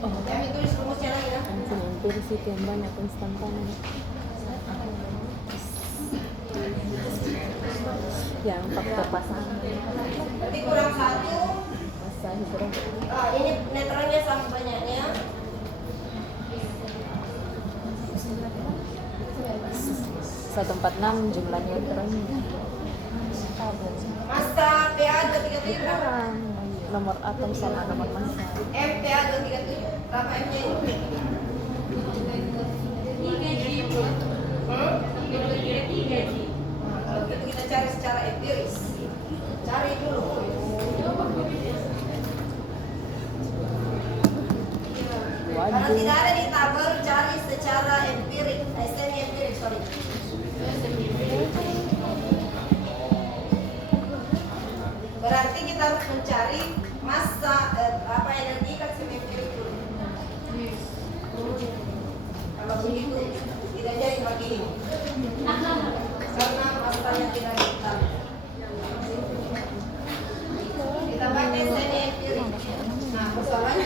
Kami tulis rumusnya lagi ya. Empiris itu yang banyak instantanen. Yang faktor pasangan. Berarti kurang satu. Masa kurang. Ini neutronnya sama banyaknya. 146 jumlah neutronnya. Massa PA 237 berapa? Kurang. Nomor atom sama nomor massa. MPA 237 berapa M-nya ini? Kalau gitu kita cari secara empiris. Cari dulu. Karena tidak ada di tabel, cari secara empirik, semi empirik, sorry. Berarti kita harus mencari massa apa energi kan semi empirik dulu. Kalau begitu tidak jadi bagi ini. Karena massanya tidak kita. Kita pakai semi empirik. Nah, persoalannya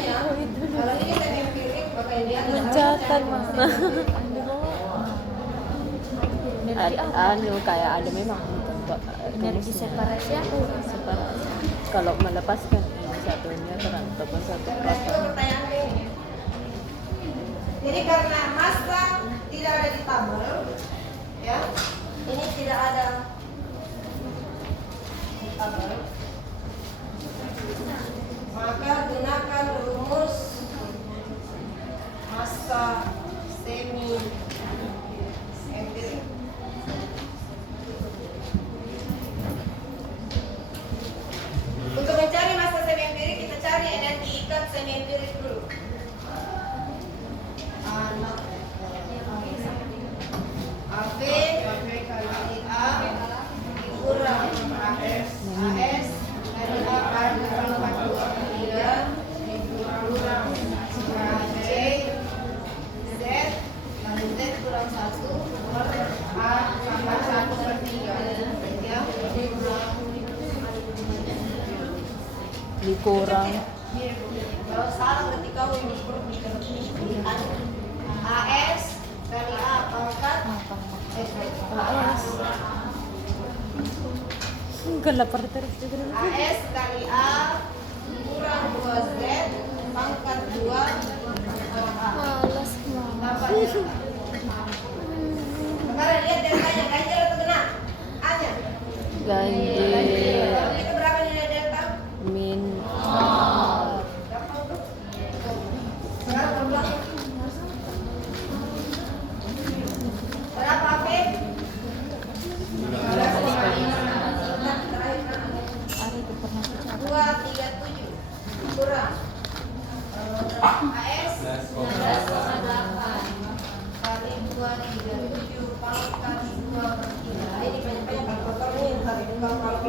kalau ini semi empirik maka yang dia Mencatat mana? Anu kayak ada memang Energi separasi apa? separasi. Kalau melepaskan ini satu neutron ataupun satu Itu proton. pertanyaan ini. Jadi karena massa tidak ada di tabel, ya, ini tidak ada di tabel, maka gunakan rumus massa semi empirik. Untuk mencari massa semi empirik kita cari energi ikat semi empirik dulu. AB kali A dikurang AS kali A pangkat 2/3 dikurang AC Z kali Z kurang 1 per A pangkat 1/3 ya. Dikurang. Kalau salah berarti kau yang AS kali A pangkat AS. Enggak lapar terus juga. AS kali A kurang 2Z pangkat 2 Malas tambah delta. Sekarang lihat deltanya ganjil atau genap? A-nya. Ganjil. Kalau itu berapa nilai delta? Min. Gampang tuh. Sekarang pelan-pelan. Berapa AP? 237 kurang AS 11,8 kali 237 pangkat 2/3. Ini banyak-banyak kalkulator nih, ntar kalau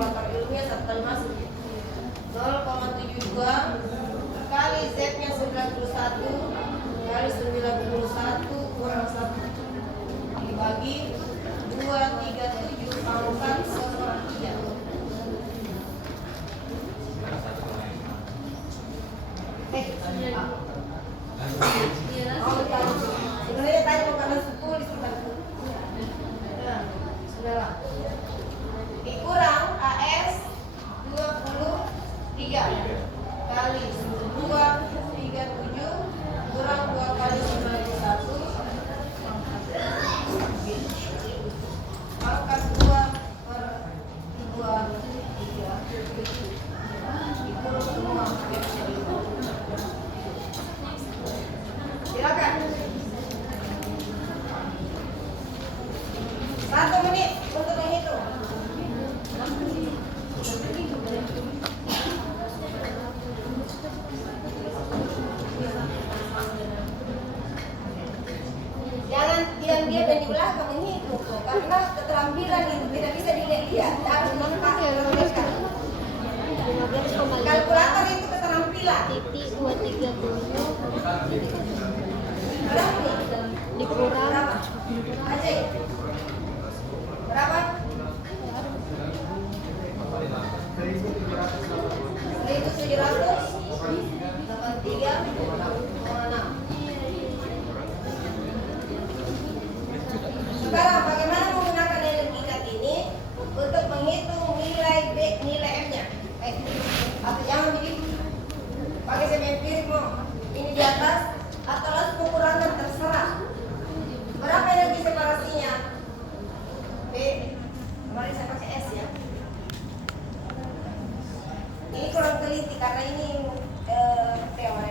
Iya, harus dikalkulasikan. Kalkulator itu keterampilan. Titik 237 Berapa? dikurang Aceh. Berapa? 1.783,6. Sekarang bagaimana menggunakan energi kat ini untuk menghitung nilai B, nilai M-nya? Atau jangan begitu. Pakai semi empirik mau ini di atas atau langsung pengurangan terserah. Berapa energi separasinya? B. Kemarin saya pakai S ya. Ini kurang teliti karena ini teori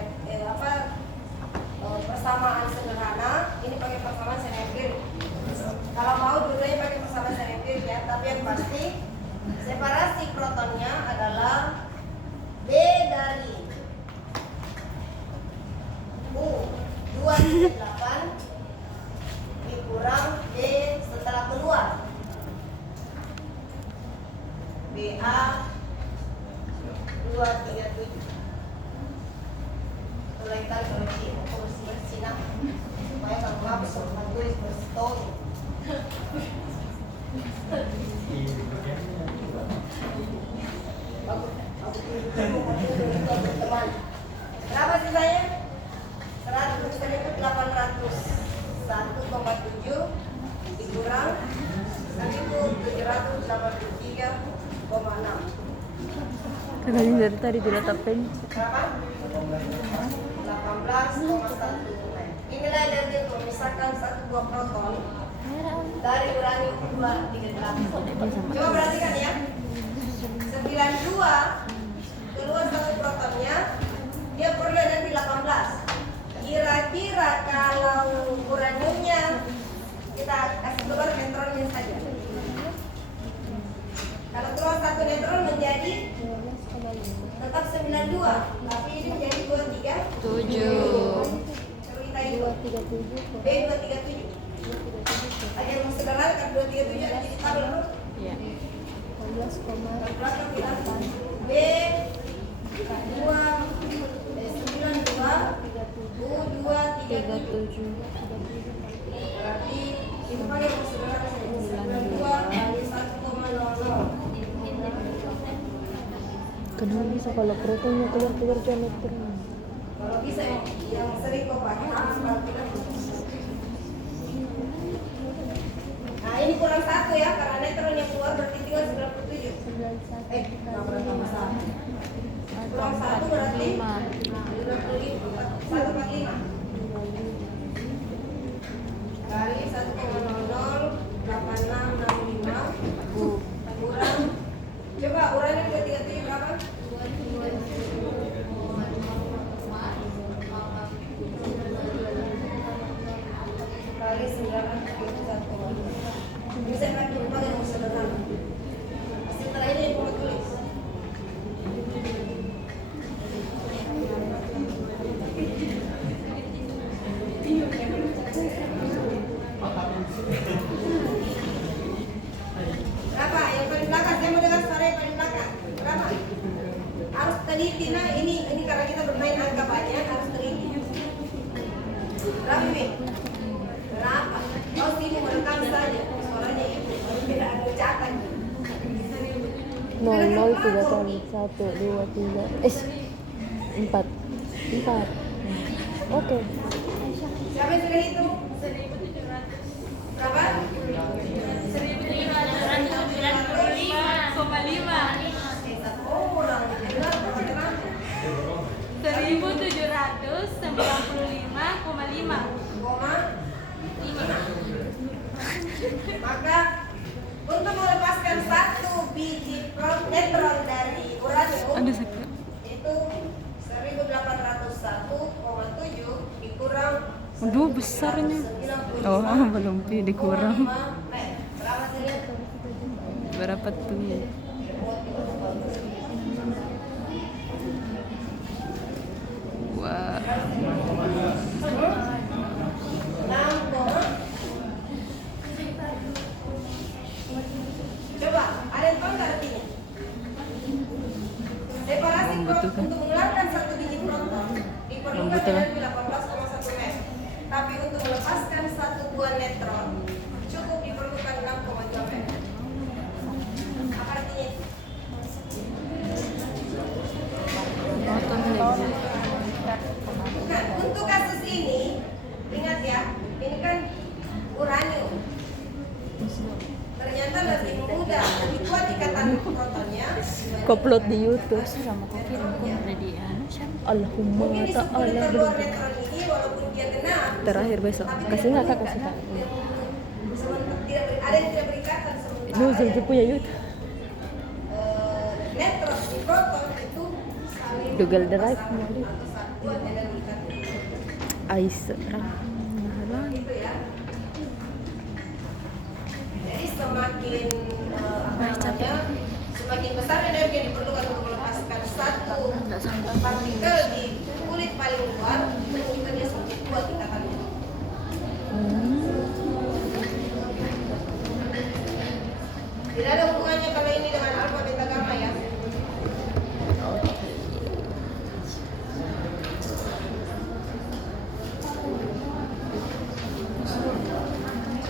persamaan sederhana. Ini pakai persamaan semi empirik. Kalau mau dulunya pakai persamaan semi empirik ya, tapi yang pasti separasi protonnya adalah B dari U238 dikurang B setelah keluar BA 237. Mulai kali bersih supaya kamu habis tulis berstone. Berapa sisanya? 1.801,7 dikurang 1.783,6. Karena dari tadi tidak tapen. Berapa? 18,1. Inilah energi untuk memisahkan satu buah proton dari uranium 238. Coba perhatikan ya. 92 keluar satu protonnya, dia perlu energi 18. Kira-kira kalau uraniumnya kita kasih keluar neutronnya saja. Kalau keluar satu neutron menjadi tetap 92, tapi ini menjadi 237. Cerita itu B237. Ada yang sederhana kan 237 ada di tabel. Iya. Belakang bilang B 292 berarti itu pakai sederhana 92 kali 1,00. Kenapa bisa kalau protonnya keluar ke neutron? Kalau bisa yang sering kau pakai kalau tidak. Nah ini kurang satu ya, karena neutron yang keluar berarti tinggal 97. Kurang satu berarti 145 kali 1,008665 kurang. Coba uranium 237 berapa? Kali 931. Bisa pakai rumah yang sederhana. Setelah ini yang mau tulis. Berapa? Yang paling belakang, saya mau dengar suara yang paling belakang. Berapa? Harus teliti, nah ini karena kita bermain angka banyak, harus teliti. Berapa ini? Berapa? Oh sini merekam saja, suaranya itu, tidak ada ucapan. 0 3 kali 1 2 3 4. Oke. Siapa yang sudah hitung? Berapa? 1795,5. Maka untuk melepaskan satu biji neutron dari uranium itu 1801,7 dikurang. Aduh besarnya. Oh belum dikurang. Berapa sih? Berapa tuh? Wah. Coba, ada tahu nggak artinya? Separasi proton untuk mengeluarkan satu biji proton diperlukan energi 18,1 meter. Tapi untuk melepaskan satu buah neutron cukup diperlukan 6,2 meter. Apa artinya? Proton lebih. Nah, untuk kasus ini, ingat ya, ini kan uranium. Ternyata lebih mudah, lebih kuat ikatan protonnya. Kopload di YouTube. Sama kok kirim di anu siapa? Allahumma Mungkin di ta'ala. subunit keluar neutron ini, walaupun dia genap, Terakhir besok. tapi Kasih nggak kak? tidak Kasih kak. ada yang tidak berikatan sementara. Nuzul punya YouTube. Neutron di proton itu saling Google Drive. atau satuan energi kan. Aisyah. Gitu ya. Jadi semakin semakin besar energi yang diperlukan untuk melepaskan satu partikel di kulit paling luar, itu dia semakin kuat ikatannya. Tidak ada hubungannya kalau ini dengan alfa beta gamma ya.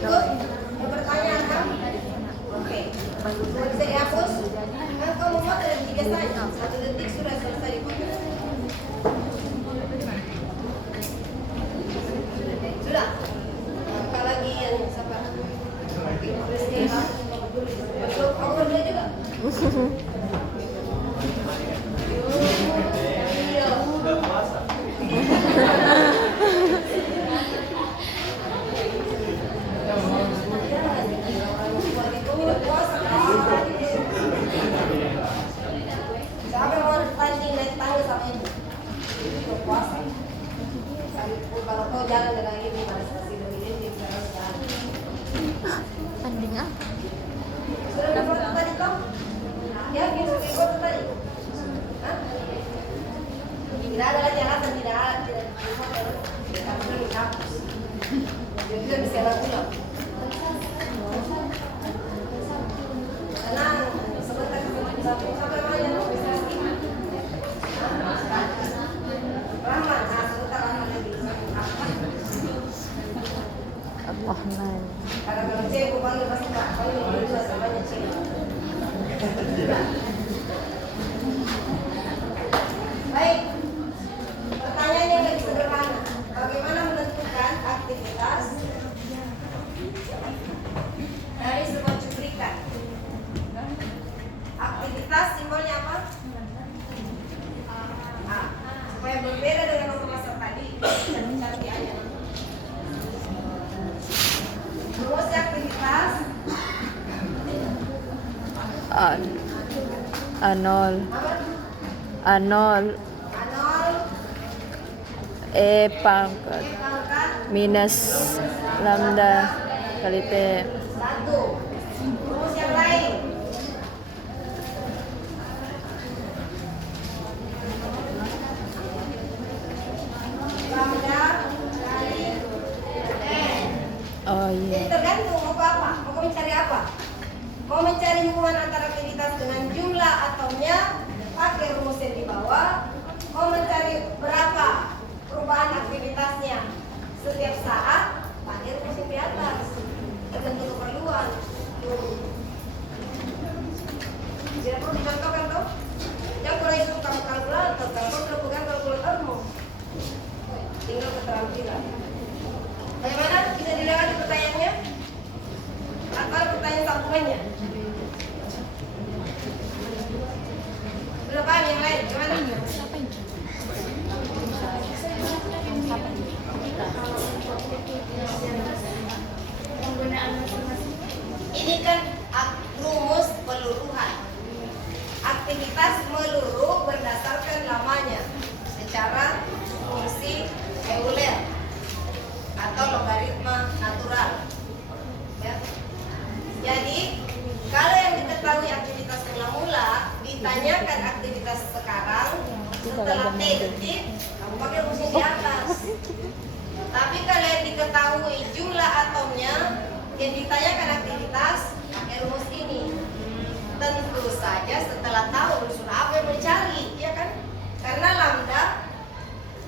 Cukup? Mau bertanya apa? Oke. Bisa dihapus? Kan kamu mau ada 3 saja. 1 detik sudah selesai dipotong. Sudah. Apalagi yang siapa? Betul, kamu berdua juga? Udah puasa. Siapa yang mau tanding naik tangga sama ini? Udah puasa. Kalau kau jalan dengan ini, masih begini, bisa jalan. Tanding apa? Sudah dapat foto tadi kau? Ya, kita sudah foto tadi. Hah? Tidak ada lagi alasan, tidak ada foto. Kita sudah dihapus. Jadi kita bisa ulang. Tenang, sebentar sampai mana bisa skip. Rahman, sebentar Rahman lagi. Allah naik. Karena kalau saya aku panggil pasti tak panggil dulu samanya cek. Baik. Pertanyaan yang lebih sederhana. Bagaimana menentukan aktivitas dari sebuah cuplikan? Aktivitas simbolnya apa? A. Supaya berbeda dengan nomor masuk tadi, cantik aja. Rumus aktivitas Anol. Anol E pangkat pangkat minus lambda kali T. 1. Rumus yang lain. Lambda kali N. Oh Jadi iya. tergantung mau apa? Mau mencari apa? Mau mencari hubungan antara aktivitas dengan jumlah atomnya, pakai rumus yang di bawah. Mau mencari berapa perubahan aktivitasnya setiap saat, pakai rumus yang di atas. Tergantung keperluan. Tidak perlu dicontohkan toh. Jangan kalau itu kamu kalkulator, kamu perlu pegang kalkulatormu. Tinggal keterampilan. Bagaimana? Bisa dilewati pertanyaannya? Atau pertanyaan sambungannya? Sudah paham yang lain? Gimana? Ini kan rumus peluruhan. Aktivitas meluruh berdasarkan lamanya secara fungsi Euler atau logaritma natural. Ya. Jadi kalau yang diketahui aktivitas mula-mula ditanyakan aktivitas sekarang setelah T detik, kamu pakai rumus yang di atas. Tapi kalau yang diketahui jumlah atomnya yang ditanyakan aktivitas pakai rumus ini. Tentu saja setelah tahu unsur apa yang mencari, ya kan? Karena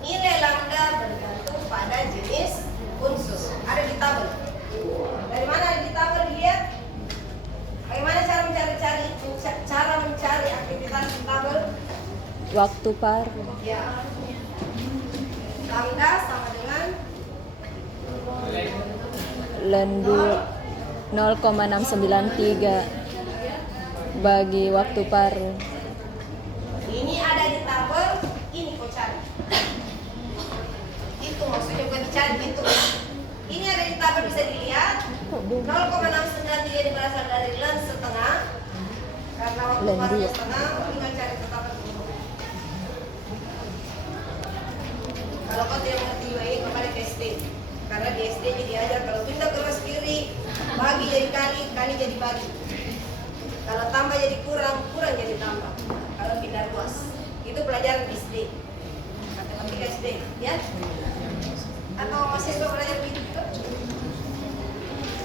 nilai lambda bergantung pada jenis unsur. Ada di tabel. Dari mana ada di tabel dilihat? Bagaimana cara mencari aktivitas di tabel? Waktu par. Ya. Lambda sama dengan Lendu 0,693 bagi waktu paruh. ini ada di tabel, ini kau cari. Itu maksudnya bukan dicari gitu. Ini ada di tabel bisa dilihat. 0,693 berasal dari len setengah. Karena waktu Len paruhnya dua. setengah, tinggal cari ke tabel dulu. Kalau kau tidak mengerti UI, kembali ke SD. Karena di SD nya diajar kalau pindah ke ruas kiri, bagi jadi kali jadi bagi. Kalau tambah jadi kurang jadi tambah. Kalau pindah ruas, itu pelajaran SD, matematika SD, ya? Atau masih suka belajar begitu?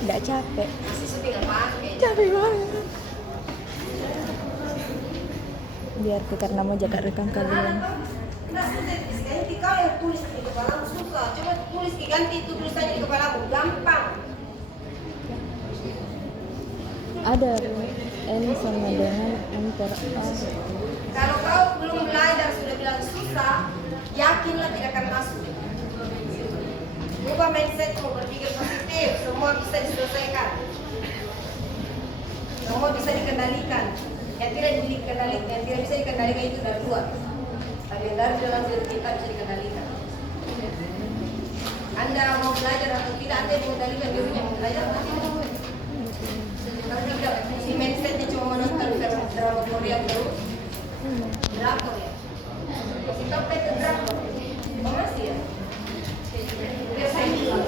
Nggak capek. Masih suka nggak pakai? Capek banget. Biar karena mau jaga rekam kalian. Nah, sudah ganti kau yang tulis di kepalamu susah. Coba tulis diganti itu tulisannya di kepalamu, gampang. Ada N sama dengan M per A. Kalau kau belum belajar sudah bilang susah, yakinlah tidak akan masuk. Ubah mindset, mau berpikir positif, semua bisa diselesaikan. Semua bisa dikendalikan. Yang tidak bisa dikendalikan itu dari luar. Tapi yang dari dalam diri kita bisa dikendalikan. Anda mau belajar atau tidak, Anda yang mengendalikan dirinya mau belajar atau tidak. Kalau tidak, si mindsetnya cuma menonton drama Korea terus. Drakor ya. Si topet itu drakor. Masih ya. Biar saya bilang.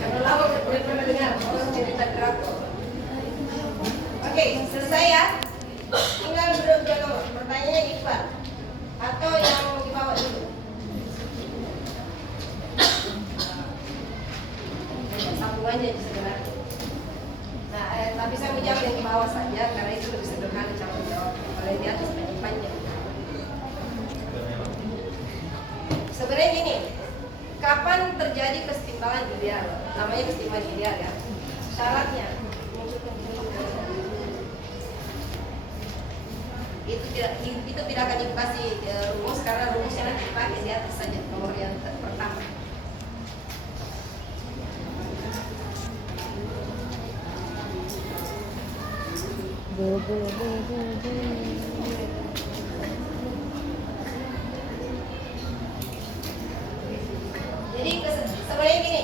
Kalau lama pernah dengar orang cerita drakor. Oke, selesai ya. Tinggal berdua nomor. Pertanyaannya Iqbal atau yang dibawa dulu. Sambung aja sebenarnya. Nah, tapi saya mau jawab yang di bawah saja karena itu lebih sederhana cara menjawab. Kalau yang di atas panjang. Sebenarnya gini, kapan terjadi kesetimbangan ideal? Namanya kesetimbangan ideal ya. Syaratnya itu tidak akan dikasih rumus karena rumusnya nanti dipakai di atas saja nomor yang pertama. Jadi sebenarnya gini,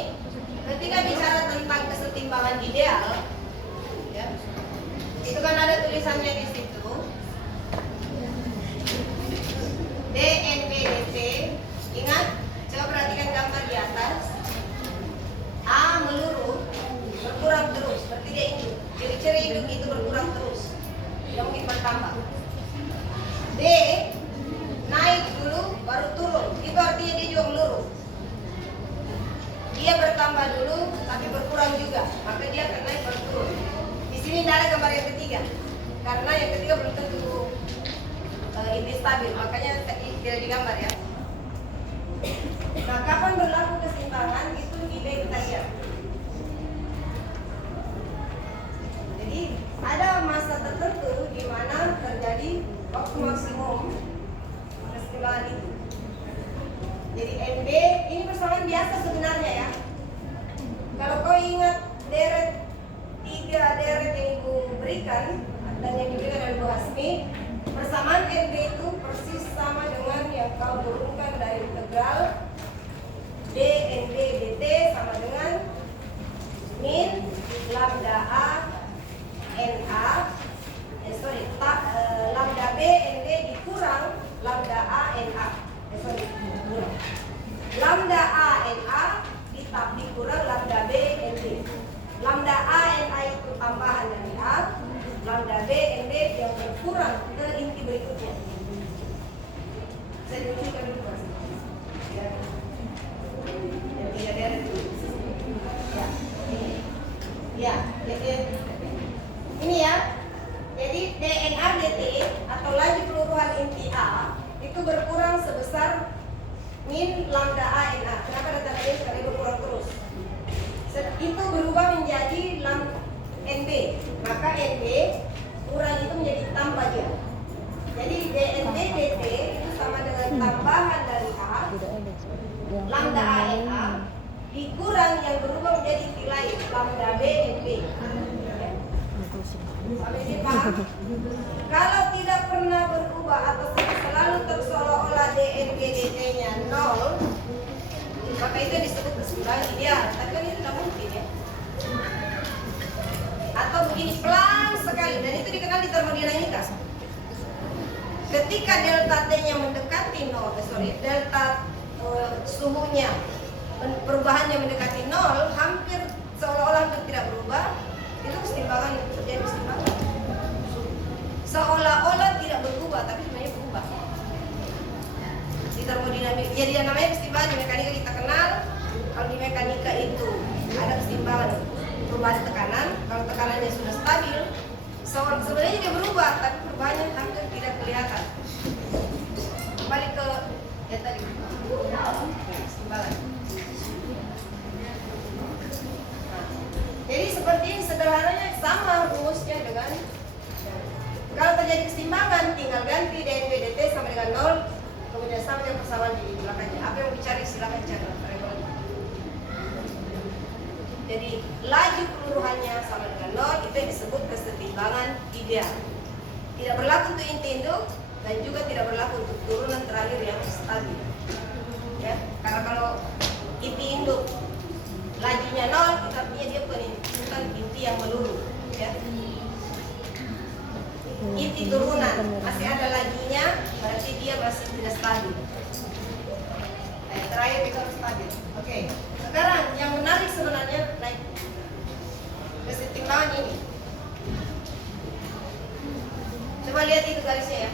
ketika bicara tentang kesetimbangan ideal, ya, itu kan ada tulisannya di situ. DNB-DT, ingat, coba perhatikan gambar di atas. A melurus, berkurang terus, berarti dia induk. Ciri-ciri induk itu berkurang terus, tidak mungkin bertambah. D, naik dulu, baru turun, itu artinya dia juga melurus. Dia bertambah dulu, tapi berkurang juga, maka dia akan naik baru turun. Di sini tidak ada gambar yang ketiga, karena yang ketiga belum tentu inti stabil, makanya tidak digambar ya. Nah, kapan berlaku keseimbangan itu ide kita lihat. Jadi ada masa tertentu di mana terjadi waktu maksimum keseimbangan itu. Jadi NB ini persamaan biasa sebenarnya ya. Kalau kau ingat deret 3 deret yang ibu berikan dan yang diberikan oleh Bu Hasmi, persamaan NB itu persis sama dengan yang kau turunkan dari integral DNB dt sama dengan min lambda A NA lambda B NB dikurang lambda A NA lambda A NA dikurang lambda B NB. Lambda A NA itu tambahan dari A, lambda B NB yang berkurang ke inti berikutnya. Saya tunjukkan dulu Mas. Ya. Yang tidak deret dulu. Ya. Ya, ini ya. Jadi inti A itu berkurang sebesar min lambda A NA. Kenapa data ini? Karena berkurang terus. Itu berubah menjadi NB. Maka NB kurang itu menjadi tambah dia. Jadi DNB DT itu sama dengan tambahan dari A lambda A NA dikurang yang berubah menjadi inti lain lambda B NB. Sampai sini paham? Kalau tidak pernah berubah atau selalu terseolah-olah DNB DT-nya 0, maka itu disebut keseimbangan ideal. Tapi kan itu tidak mungkin ya. Atau begini pelan sekali, dan itu dikenal di termodinamika. Ketika delta T-nya mendekati 0, delta suhunya perubahannya mendekati 0, hampir seolah-olah hampir tidak berubah, itu keseimbangan itu terjadi keseimbangan. Seolah-olah tidak berubah, tapi sebenarnya berubah. Di termodinamika, jadi yang namanya keseimbangan di mekanika kita kenal. Kalau di mekanika itu ada keseimbangan perubahan tekanan. Kalau tekanannya sudah stabil, sebenarnya dia berubah, tapi perubahannya hampir tidak kelihatan. Kembali ke yang tadi, keseimbangan. Jadi seperti ini sederhananya sama rumusnya dengan kalau terjadi keseimbangan tinggal ganti dNB dt sama dengan 0, kemudian sama dengan persamaan di belakangnya. Apa yang dicari silakan cari. Jadi laju keseluruhannya sama dengan 0, itu yang disebut kesetimbangan ideal. Tidak berlaku untuk inti induk dan juga tidak berlaku untuk turunan terakhir yang stabil. Ya, karena kalau inti induk lajunya 0, itu artinya dia bukan inti yang melulu. Ya. Inti turunan masih ada lajunya, berarti dia masih tidak stabil. Terakhir itu harus stabil. Oke. Sekarang yang menarik sebenarnya naik kesetimbangan ini. Coba lihat itu garisnya ya.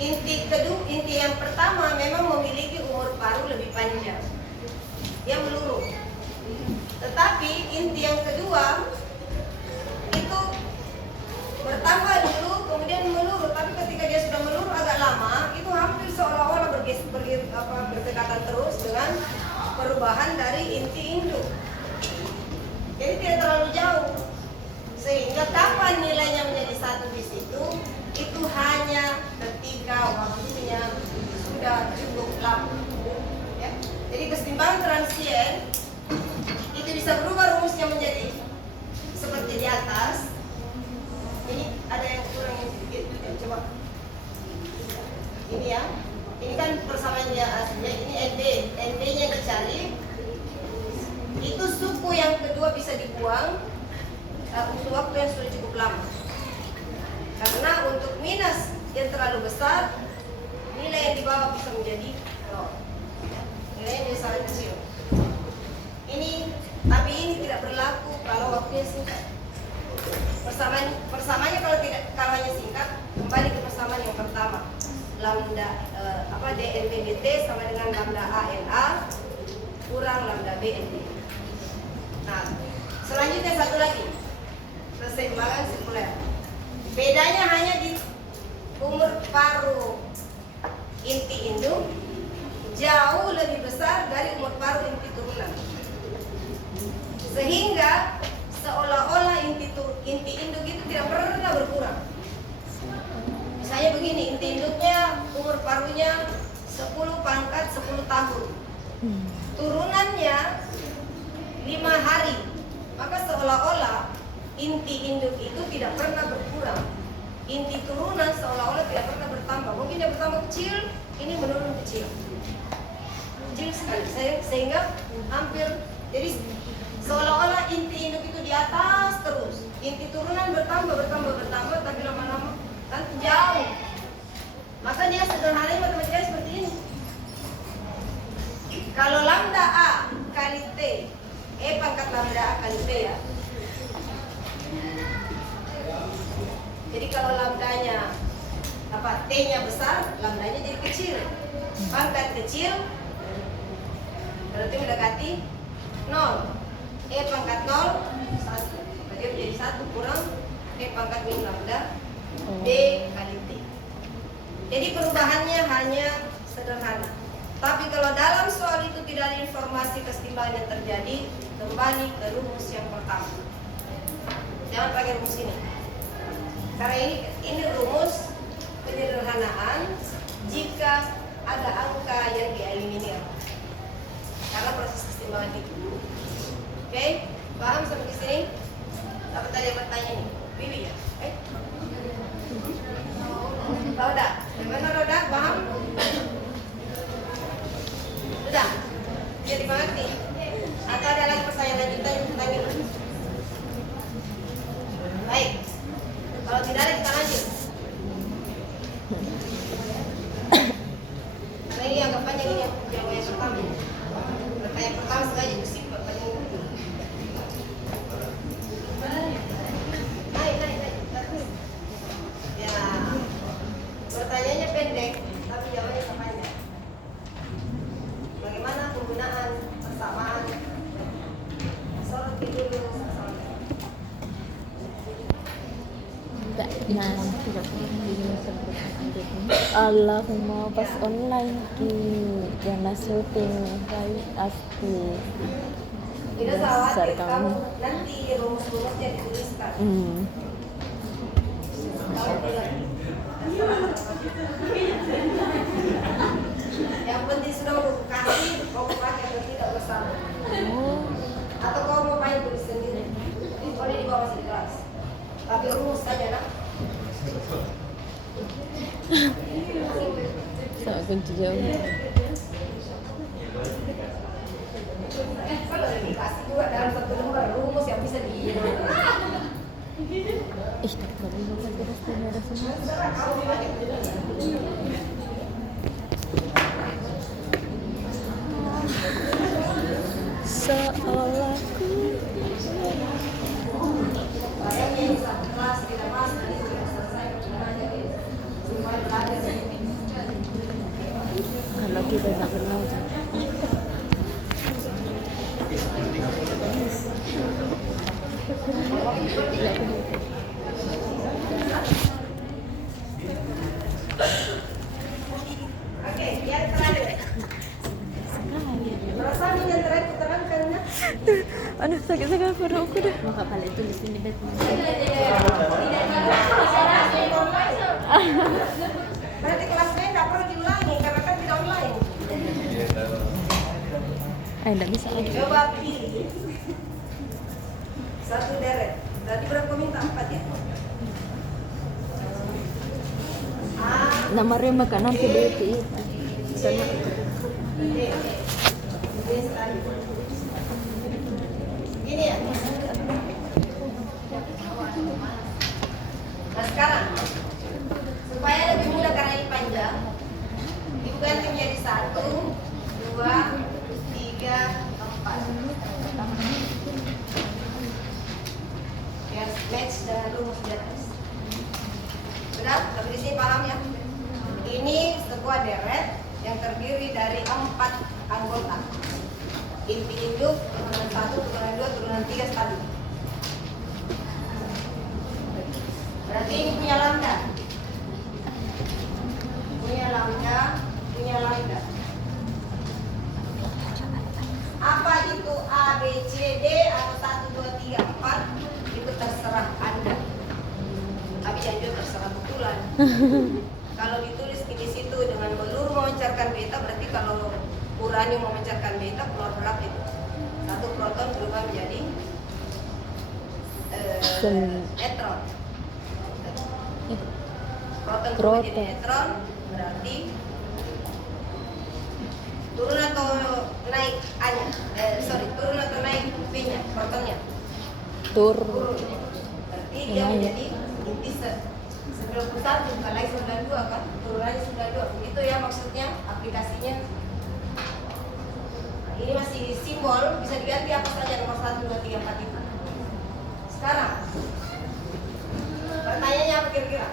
Inti yang pertama memang memiliki umur paruh lebih panjang. Dia meluru. Tetapi inti yang kedua itu bertambah dulu kemudian meluru, tapi ketika dia sudah meluru agak lama, itu hampir seolah-olah berdekatan terus dengan perubahan dari inti induk. Jadi tidak terlalu jauh. Sehingga kapan nilainya menjadi satu di situ, itu hanya ketika waktunya sudah cukup lama. Ya. Jadi kesetimbangan transien itu bisa berubah rumusnya menjadi seperti di atas. Ini ada yang kurang sedikit, coba. Ini ya, ini kan persamaan dia aslinya. Ini NB-nya dicari. Itu suku yang kedua bisa dibuang untuk waktu yang sudah cukup lama. Karena untuk minus yang terlalu besar, nilai yang di bawah bisa menjadi 0. Nilainya jadi sangat kecil. Tapi ini tidak berlaku kalau waktunya singkat. Persamaannya kalau hanya singkat, kembali ke persamaan yang pertama. Lambda dNB dt sama dengan lambda A NA kurang lambda B NB. Nah, selanjutnya satu lagi. Keseimbangan sirkuler. Bedanya hanya di umur paruh inti induk jauh lebih besar dari umur paruh inti turunan. Sehingga seolah-olah inti induk itu tidak pernah berkurang. Misalnya begini, inti induknya umur paruhnya 10 pangkat 10 tahun. Turunannya 5 hari. Maka seolah-olah inti induk itu tidak pernah berkurang. Inti turunan seolah-olah tidak pernah bertambah. Mungkin dia bertambah kecil, ini menurun kecil. Kecil sekali. Sehingga hampir, jadi seolah-olah inti induk itu di atas terus. Inti turunan bertambah, tapi lama-lama kan jauh. Maka dia sederhananya matematikanya seperti ini. Kalau lambda A kali T, pangkat lambda A kali T ya. Jadi kalau lambdanya T-nya besar, lambdanya jadi kecil. Pangkat kecil berarti mendekati 0. Pangkat 0 1. Jadi menjadi 1 kurang pangkat min lambda D kali T. Jadi perubahannya hanya sederhana. Tapi kalau dalam soal itu tidak ada informasi kesetimbangan yang terjadi, kembali ke rumus yang pertama. Jangan pakai rumus ini. Karena ini rumus penyederhanaan jika ada angka yang dieliminir. Karena proses kesetimbangan itu. Oke, paham sampai di sini? Apa tadi yang bertanya nih? Bibi ya? Roda, gimana Roda? Paham? Sudah? Jadi mengerti? Atau ada lagi pertanyaan lanjutan yang bertanya? Baik. Kalau tidak ada kita lanjut. Karena ini agak panjang ini yang pertama. Pertanyaan pertama sengaja bersih pertanyaan ini. Naik. Ya. Pertanyaannya pendek, tapi jawabannya panjang. Bagaimana penggunaan persamaan? Sorot dulu. Enggak, nanti Allahumma pas online ki jangan syuting baik pasti Tidak salah, besar kamu kamu. nanti rumus-rumusnya dituliskan. Kalau tidak, yang penting sudah mau kasih, mau pakai atau tidak bersama. Atau kau mau main tulis sendiri, boleh dibawa masih di kelas. Tapi rumus saja nak. Sama kunci jauh. Kalau dikasih juga dalam satu lembar rumus yang bisa di. Ih, tak boleh bukan terus ada semua. Seolahku Bayangnya di satu kelas tidak masuk, nanti sudah selesai belajar semua belajar. kalau kita tak kenal. Oke, yang terakhir. Perasaan yang terakhir terangkan nak. Aduh, sakit sekali perutku dah. Maka paling tulis ini bet. Berarti kelas lain tidak perlu diulangi karena kan tidak online. Tidak bisa lagi. Coba pilih satu deret. Tadi berapa minta? 4 ya? Nama rumah kan nanti di sana. Ini ya. Nah sekarang supaya lebih mudah karena ini panjang, ibu ganti menjadi 1, 2, 3, 4. Biar match dengan rumus di atas. Sudah? Tapi di sini paham ya? Ini sebuah deret yang terdiri dari 4 anggota. Inti induk, turunan 1, turunan 2, turunan 3 sekali. Berarti ini punya lambda. Punya lambda. Apa itu A, B, C, D atau 1, 2, 3, 4 itu terserah Anda. Tapi jangan juga terserah betulan. Kalau ditulis di situ dengan peluru memancarkan beta, berarti kalau uranium memancarkan beta keluar berapa itu? 1 proton berubah menjadi neutron. Proton berubah jadi neutron, berarti turun atau naik A-nya? Turun atau naik B-nya, protonnya? Turun. Berarti dia menjadi intiser. 91 bukan lagi 92 kan? Turunannya 92. Begitu ya maksudnya aplikasinya. Nah, ini masih simbol, bisa diganti apa saja nomor 1, 2, 3, 4 itu. Sekarang pertanyaannya apa kira-kira?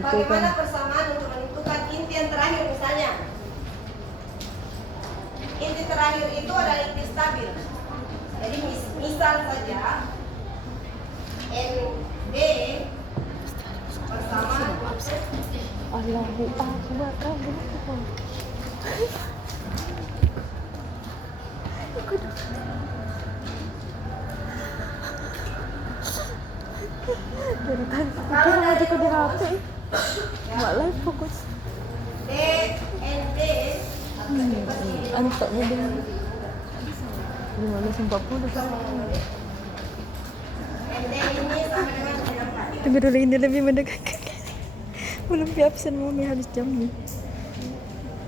Bagaimana persamaan untuk menentukan inti yang terakhir misalnya? Inti terakhir itu adalah inti stabil. Jadi misal saja N2 D bersama Allahu Akbar, kamu dari tadi aku aja ke HP nggak live fokus D and D antok mobil 15.40 and D ini sama dengan 4. tunggu dulu, ini lebih mendekatkan belum di absen mami habis jamnya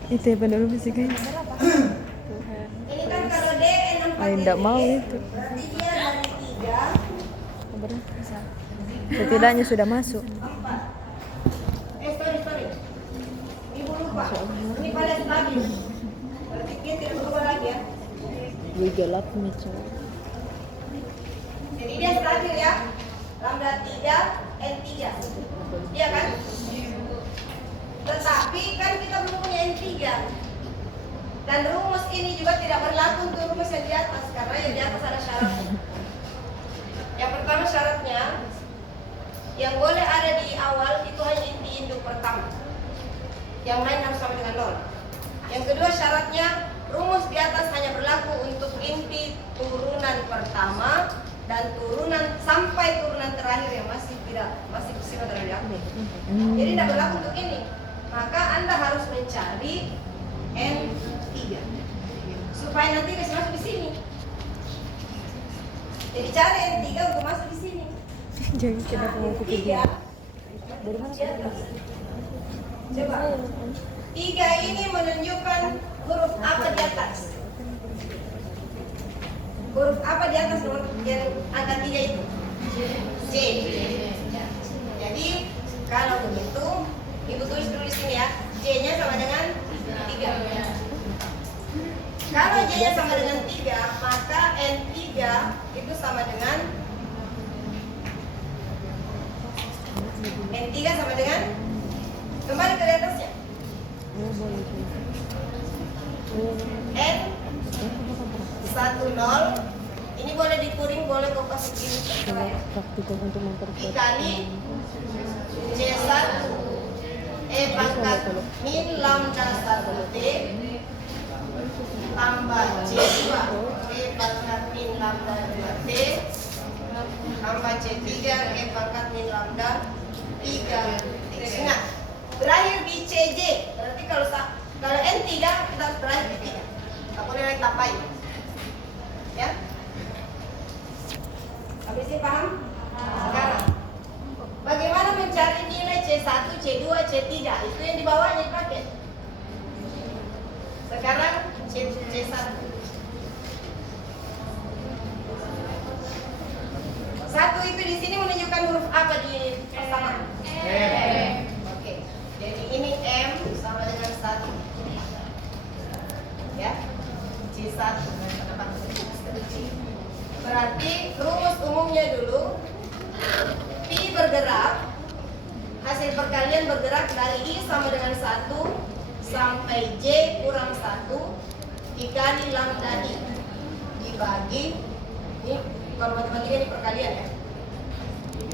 itu ya pada lebih sih guys. Ini kan kalau D and 4 Ayo nggak mau itu berarti dia dari 3 setidaknya sudah masuk. 4. Sorry. Ibu lupa. Ini pada stabil. Berarti dia tidak berubah lagi ya. Gue gelap nih cowok. Jadi dia stabil ya. Lambda 3 N 3. Iya kan? Tetapi kan kita belum punya N 3. Dan rumus ini juga tidak berlaku untuk rumus yang di atas karena yang di atas ada syaratnya. Yang pertama syaratnya yang boleh ada di awal itu hanya inti induk pertama. Yang lain harus sama dengan 0. Yang kedua syaratnya rumus di atas hanya berlaku untuk inti turunan pertama dan turunan sampai turunan terakhir yang masih bersifat radioaktif. Jadi tidak berlaku untuk ini. Maka Anda harus mencari N3 supaya nanti bisa masuk di sini. Jadi cari N3 untuk masuk di sini. Jangan kenapa mau aku pergi. Dari mana kita? Coba. 3 ini menunjukkan huruf apa di atas? Huruf apa di atas nomor yang angka 3 itu? J. Jadi kalau begitu, Ibu tulis dulu di sini ya. J-nya sama dengan 3. Kalau J-nya sama dengan 3, maka N3 itu sama dengan N3 sama dengan kembali ke atasnya. N 10 ini boleh dikuring, boleh kau kasih gini Praktikum untuk memperkuat dikali C1 E pangkat min lambda 1T tambah C2 E pangkat min lambda 2T tambah C3 E pangkat min lambda 3. Ingat, berakhir di CJ. Berarti kalau N3 kita harus berakhir di 3. Tak boleh naik tambahin. Ya? Habis ini paham? Sekarang bagaimana mencari nilai C1, C2, C3? Itu yang di bawahnya dipakai. Sekarang C1. Satu itu di sini menunjukkan huruf apa di pertama? M. Oke. Jadi ini M sama dengan 1. Ya. C1 berarti rumus umumnya dulu Pi bergerak, hasil perkalian bergerak dari I sama dengan 1 sampai J kurang 1 dikali lambda I dibagi, ini kalau matematika ini perkalian ya,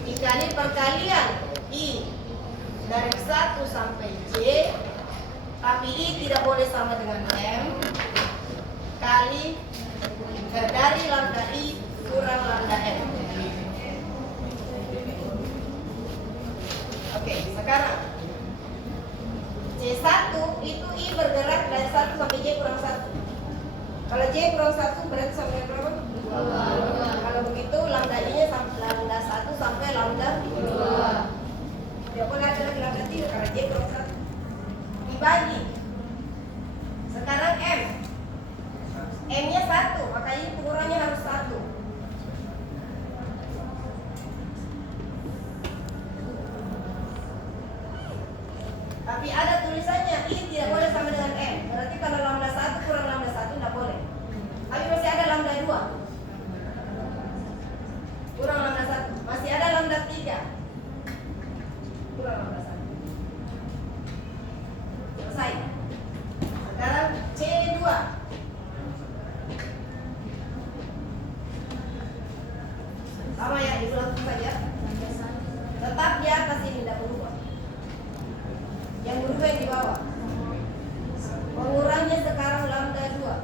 dikali perkalian I dari 1 sampai J, tapi I tidak boleh sama dengan M, kali dari lambda I kurang lambda M. Oke, sekarang C1 itu I bergerak dari 1 sampai J kurang 1. Kalau J kurang 1 berarti sama dengan berapa? 2. Kalau begitu lambda I-nya lambda 1 sampai lambda 2. Tidak boleh ada lagi lambda 3 karena J kurang 1. Dibagi. Sekarang M. M-nya 1, makanya ukurannya harus 1. Tapi ada tulisannya I tidak boleh sama dengan M. Berarti kalau lambda 1 kurang lambda 1 tidak boleh. Tapi masih ada lambda 2 kurang lambda 1. Masih ada lambda 3 kurang lambda 1. Selesai. Sekarang C2. Sama ya, diulang saja. Tetap di atas ini tidak berubah. Yang berubah yang di bawah. Pengurangnya sekarang lambda 2.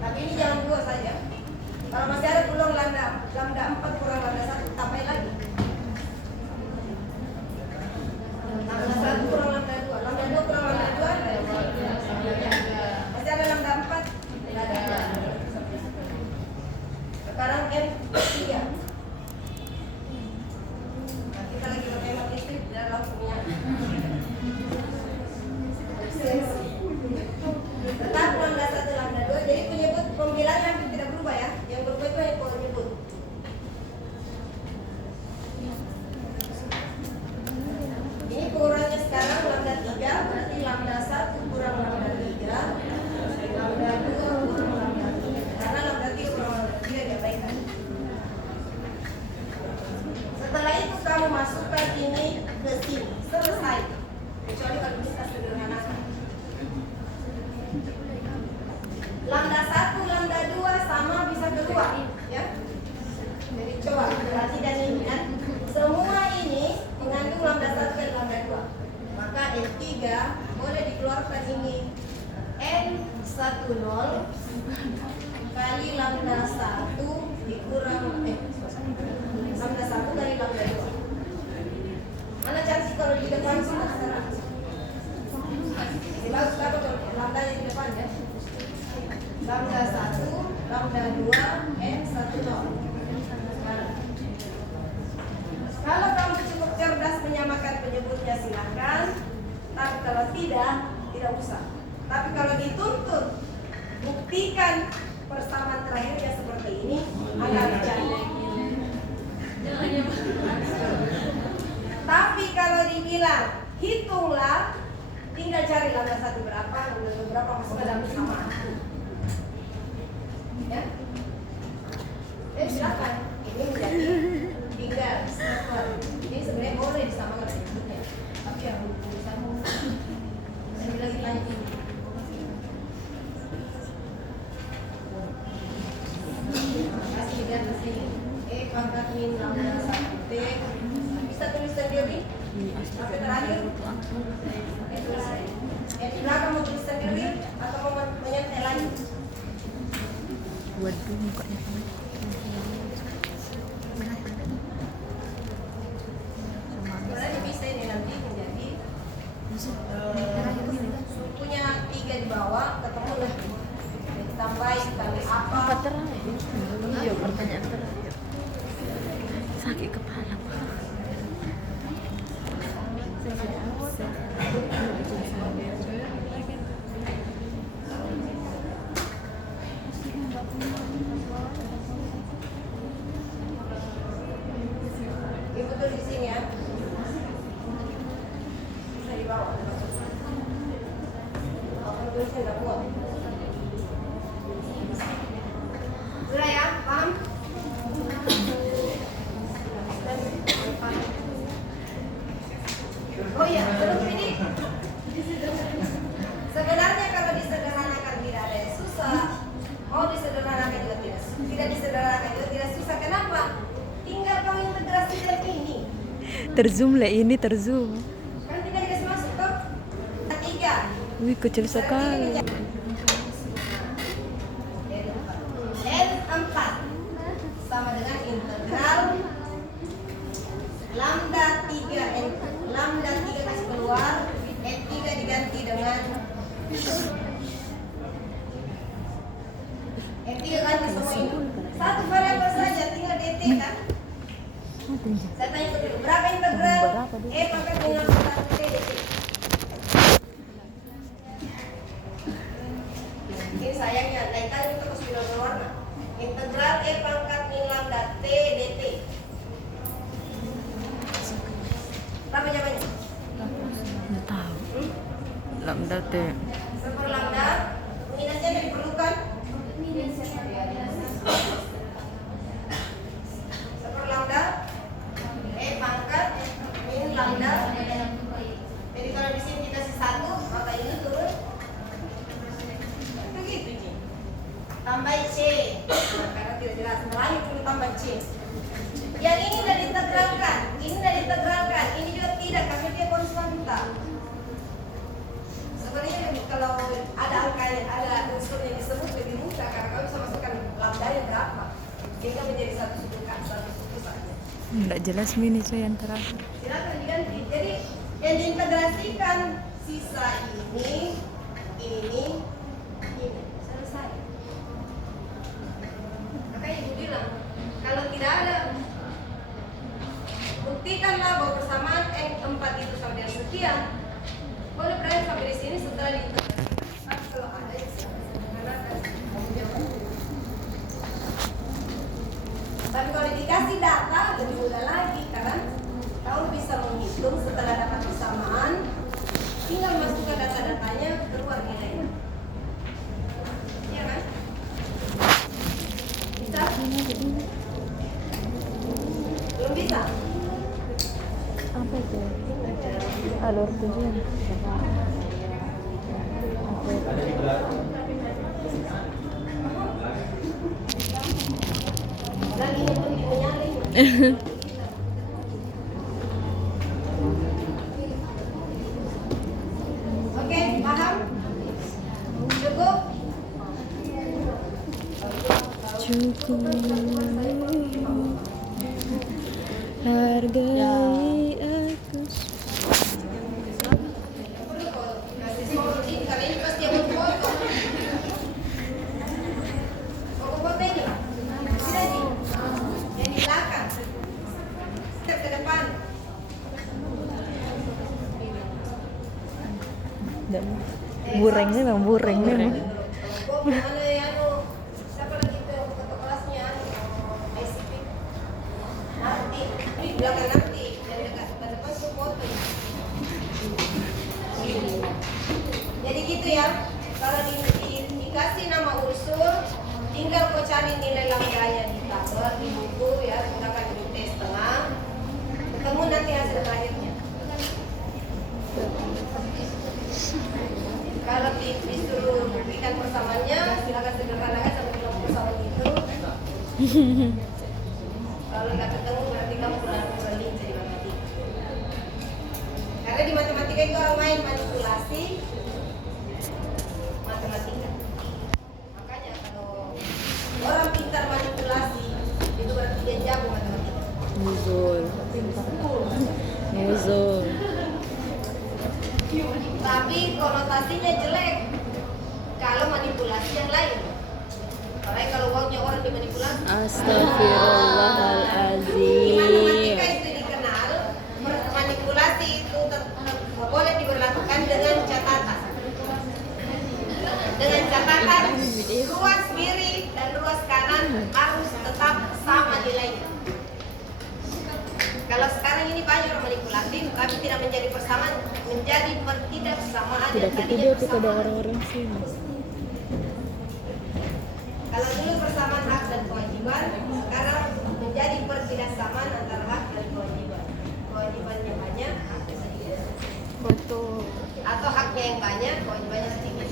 Tapi ini jangan 2 saja. Kalau masih ada peluang lambda 4 kurang lambda 1, tambahin lagi. Lambda 1 kurang lambda 2. Lambda 2 kurang lambda 2. Masih ada lambda 4. Tidak ada. Sekarang M3. Nah, kita lagi bertema listrik dan lampunya. Tetap lambda 1 lambda 2. Jadi penyebut pembilangan hampir tidak berubah ya. Yang berubah itu hanya penyebut. Ini pengurangnya sekarang lambda 3, berarti lambda 1 kurang lambda 3, lambda 2 kurang lambda 3. Karena lambda 3 kurang lambda 3 diabaikan. Setelah itu kamu masukkan ini ke sini. Selesai. Kecuali kalau bisa sederhanakan. Lambda 1, lambda 2 sama bisa keluar, ya. Jadi coba berarti dan ini kan semua ini mengandung lambda 1 dan lambda 2. Maka N3 boleh dikeluarkan ini N10 kali lambda 1 dikurang lambda 1 kali lambda 2. Mana cantik kalau di depan semua sekarang. Ini bagus apa tuh lambda di depan ya. Lambda 1, lambda 2, N10. Kalau kamu cukup cerdas menyamakan penyebutnya silakan. Tapi kalau tidak usah. Tapi kalau dituntut buktikan persamaan terakhirnya seperti ini, agak bercanda. Tapi kalau dibilang hitunglah, tinggal cari lambda 1 berapa, lambda 2 berapa, masuk ke dalam persamaan. Ya, silakan. Ini menjadi tinggal setelah ini sebenarnya boleh disamakan penyebutnya, tapi yang disamakan saya lagi tanya ini. Kasih di atas ini. Pangkat min lambda 1 T. Bisa tulis sendiri. Sampai terakhir. Di belakang mau tulis sendiri atau mau menyantai lagi? Waduh, mukanya sebenarnya bisa ini nanti menjadi sukunya 3 di bawah ketemu lah ditambahin kali apa terakhir. Iya, pertanyaan terakhir. Sakit kepala. Ibu tulis di sini ya. Bisa di bawah. Kalau tulisnya nggak kuat. Sudah ya, paham? Oh iya, belum ini. Sebenarnya kalau disederhanakan tidak ada yang susah. Mau disederhanakan juga tidak disederhanakan juga tidak susah. Kenapa? Tinggal kau integrasi dari ini. Terzoom lah ini, terzoom. Kan tinggal dikasih masuk ke 3. Wih, kecil sekali. N4 sama dengan integral lambda 3 lambda 3 kasih keluar, N3 diganti dengan N3 ganti semua ini. Satu variabel saja, tinggal dt kan? Saya tanya dulu, berapa integral E pangkat dengan lambda t dt? Ini sayangnya, lain kali kita harus bilang berwarna. Integral E pangkat min lambda t dt. Berapa jawabannya? Nggak tahu. Lambda T. Seperlambda, minusnya yang diperlukan? Seperlambda E pangkat min lambda. Jadi kalau di sini dikasih 1, maka ini turun. Begitu. Tambah C. Karena tidak jelas, melayu perlu tambah C. Yang ini tidak ditegralkan, ini tidak ditegralkan, ini juga tidak karena dia konstanta. Sebenarnya kalau ada angkanya, ada unsur yang disebut lebih mudah karena kau bisa masukkan lambdanya berapa, sehingga menjadi satu suku saja. Nggak jelas ini saya yang terakhir. Silakan diganti. Jadi yang diintegrasikan sisa ini, selesai. Makanya ibu bilang kalau tidak ada, buktikanlah bahwa persamaan N4 itu sama dengan sekian. Boleh berani sampai di sini setelah diintegrasikan. Tapi kalau ada yang sederhanakan, tapi kalau dikasih data lebih mudah lagi karena kau bisa menghitung setelah dapat persamaan, tinggal masukkan data-datanya keluar nilainya. Iya kan? Bisa? Belum bisa? Apa itu? Alur tujuan. Lagi menyalin. Oke, paham? Cukup? Cukup hargai aku. Kasih solusi, kali ini pasti yang foto. Foto ini. Tidak sih. Yang di belakang. Step ke depan. Dan burengnya memang bureng memang. Mana yang siapa lagi itu yang foto kelasnya? ICP. Nanti, di belakang nanti, dari dekat depan suruh foto. Jadi gitu ya. Kalau dikasih nama unsur, tinggal kau cari nilai lambdanya di tabel, di buku ya, gunakan di tes setengah. Ketemu nanti hasil terakhirnya. Kalau disuruh berikan persamaannya, silakan sederhanakan sampai ketemu persamaan itu. Kalau nggak ketemu berarti kamu kurang berlin jadi matematika. Karena di matematika itu orang main manipulasi matematika. Makanya kalau orang pintar manipulasi itu berarti dia jago matematika. Nuzul. Nuzul. Tapi konotasinya jelek kalau manipulasi yang lain. Karena kalau uangnya orang dimanipulasi. Di Astagfirullahaladzim. matematika itu dikenal manipulasi itu boleh diberlakukan dengan catatan. Dengan catatan ruas kiri dan ruas kanan harus tetap sama nilainya. Kalau sekarang ini banyak orang manipulatif tapi tidak menjadi persamaan, menjadi pertidaksamaan Tidak yang tadinya ketiga kepada persamaan. orang-orang sini. Kalau dulu persamaan hak dan kewajiban, sekarang menjadi pertidaksamaan antara hak dan kewajiban. Kewajibannya banyak, haknya sedikit. Foto. Atau haknya yang banyak, kewajibannya sedikit.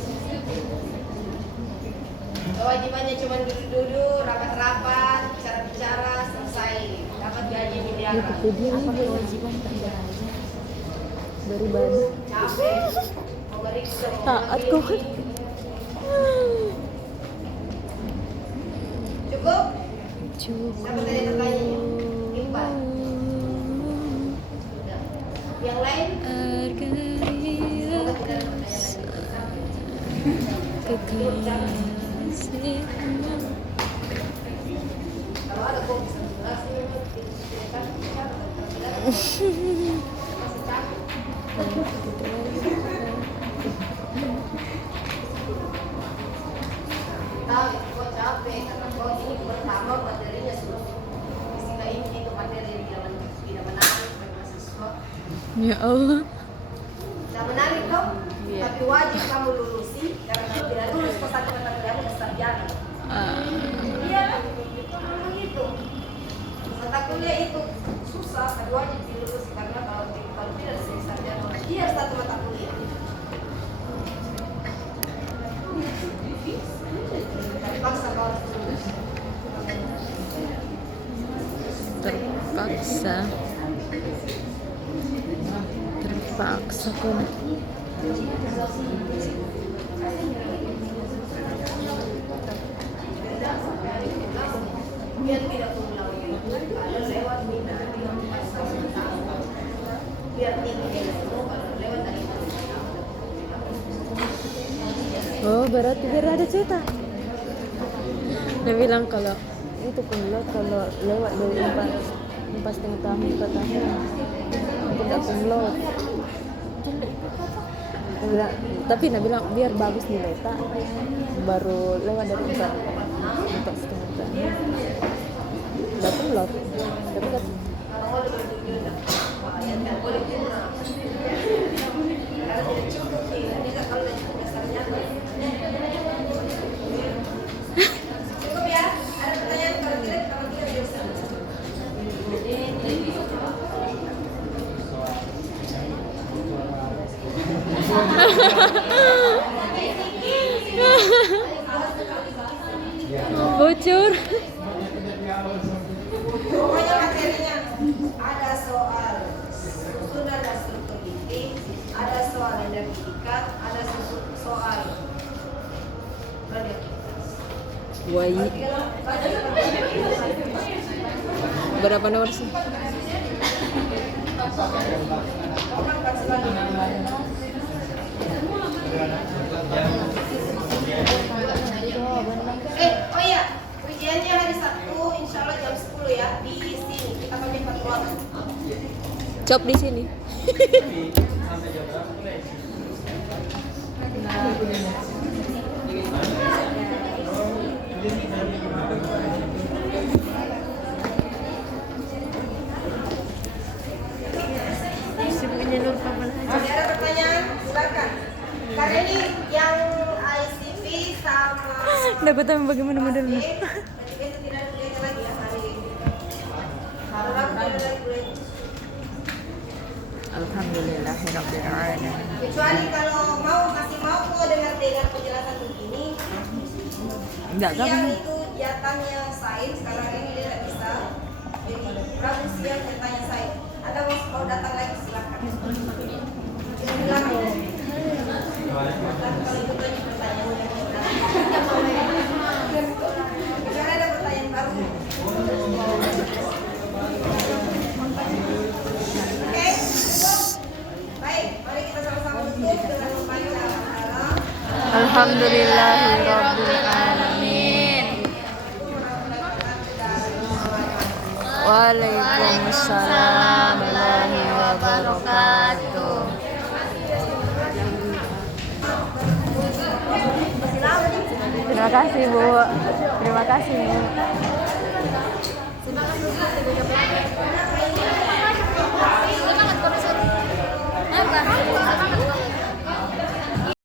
Kewajibannya cuma duduk-duduk, rapat-rapat, bicara-bicara, selesai, dapat gaji miliaran. Wikipedia Apa ini kewajiban terbaik? beribadah. Capek, mau meriksa, mau Taat begini. kok. Cukup? Cukup. Siapa tadi pertanyaannya? Iqbal. Sudah. Yang lain? Semoga tidak ada pertanyaan lain. Kalau ada kok bisa jelasin, tidak masih capek. Tahu kok capek karena kok ini pertama materinya sudah istilah ini itu materi yang tidak menarik bagi mahasiswa. Ya Allah. Tidak menarik dong, tapi wajib kamu lulusi karena kalau tidak lulus ke satu mata kuliah harus sarjana. Iya lah, memang itu. Mata kuliah itu susah, tapi wajib dilulus karena kalau tidak disini sarjana, dia harus satu mata kuliah. Tapi paksa kau harus lulus. terpaksa kan. Biar tidak pulang kalau lewat Mina biar tinggi kalau lewat dari Oh, berarti biar ada cerita. Dia bilang kalau itu kumlot kalau lewat dari 4,5 tahun ke tahun tidak kumlot. Tapi Nabi bilang biar bagus nilai tak baru lewat dari 4,5 tahun. Udah kumlot. Tapi kan cukup ya. Ada pertanyaan kalau tidak bisa. bocor. Pokoknya materinya ada soal susunan dan struktur inti, ada soal energetika, ada soal radioaktivitas. Wai. Berapa nomor sih? Oh iya, ujiannya hari Sabtu, insya Allah jam 10 ya di sini. Kita pakai 4 ruangan. Cop di sini. Masih ada pertanyaan? Silakan. Karena ini yang ICP sama Dapat tahu bagaimana modelnya. berarti besok tidak ada kuliahnya lagi ya hari ini. Orang tidak ada lagi kuliah. Alhamdulillahirabbil alamin. Kecuali kalau masih mau kok dengar penjelasan begini. Enggak kan? Siang itu jatahnya sains, sekarang ini dia tidak bisa. Jadi Rabu siang jatahnya sains. Ada mau datang lagi silakan. Silakan. Kalau itu banyak pertanyaan. Karena ada pertanyaan baru. Oke. Baik, mari kita sama-sama tutup dengan membaca al-Qalam. Alhamdulillahirabbil alamin. Waalaikumsalam warahmatullahi wabarakatuh. Terima kasih Bu. Terima kasih Bu.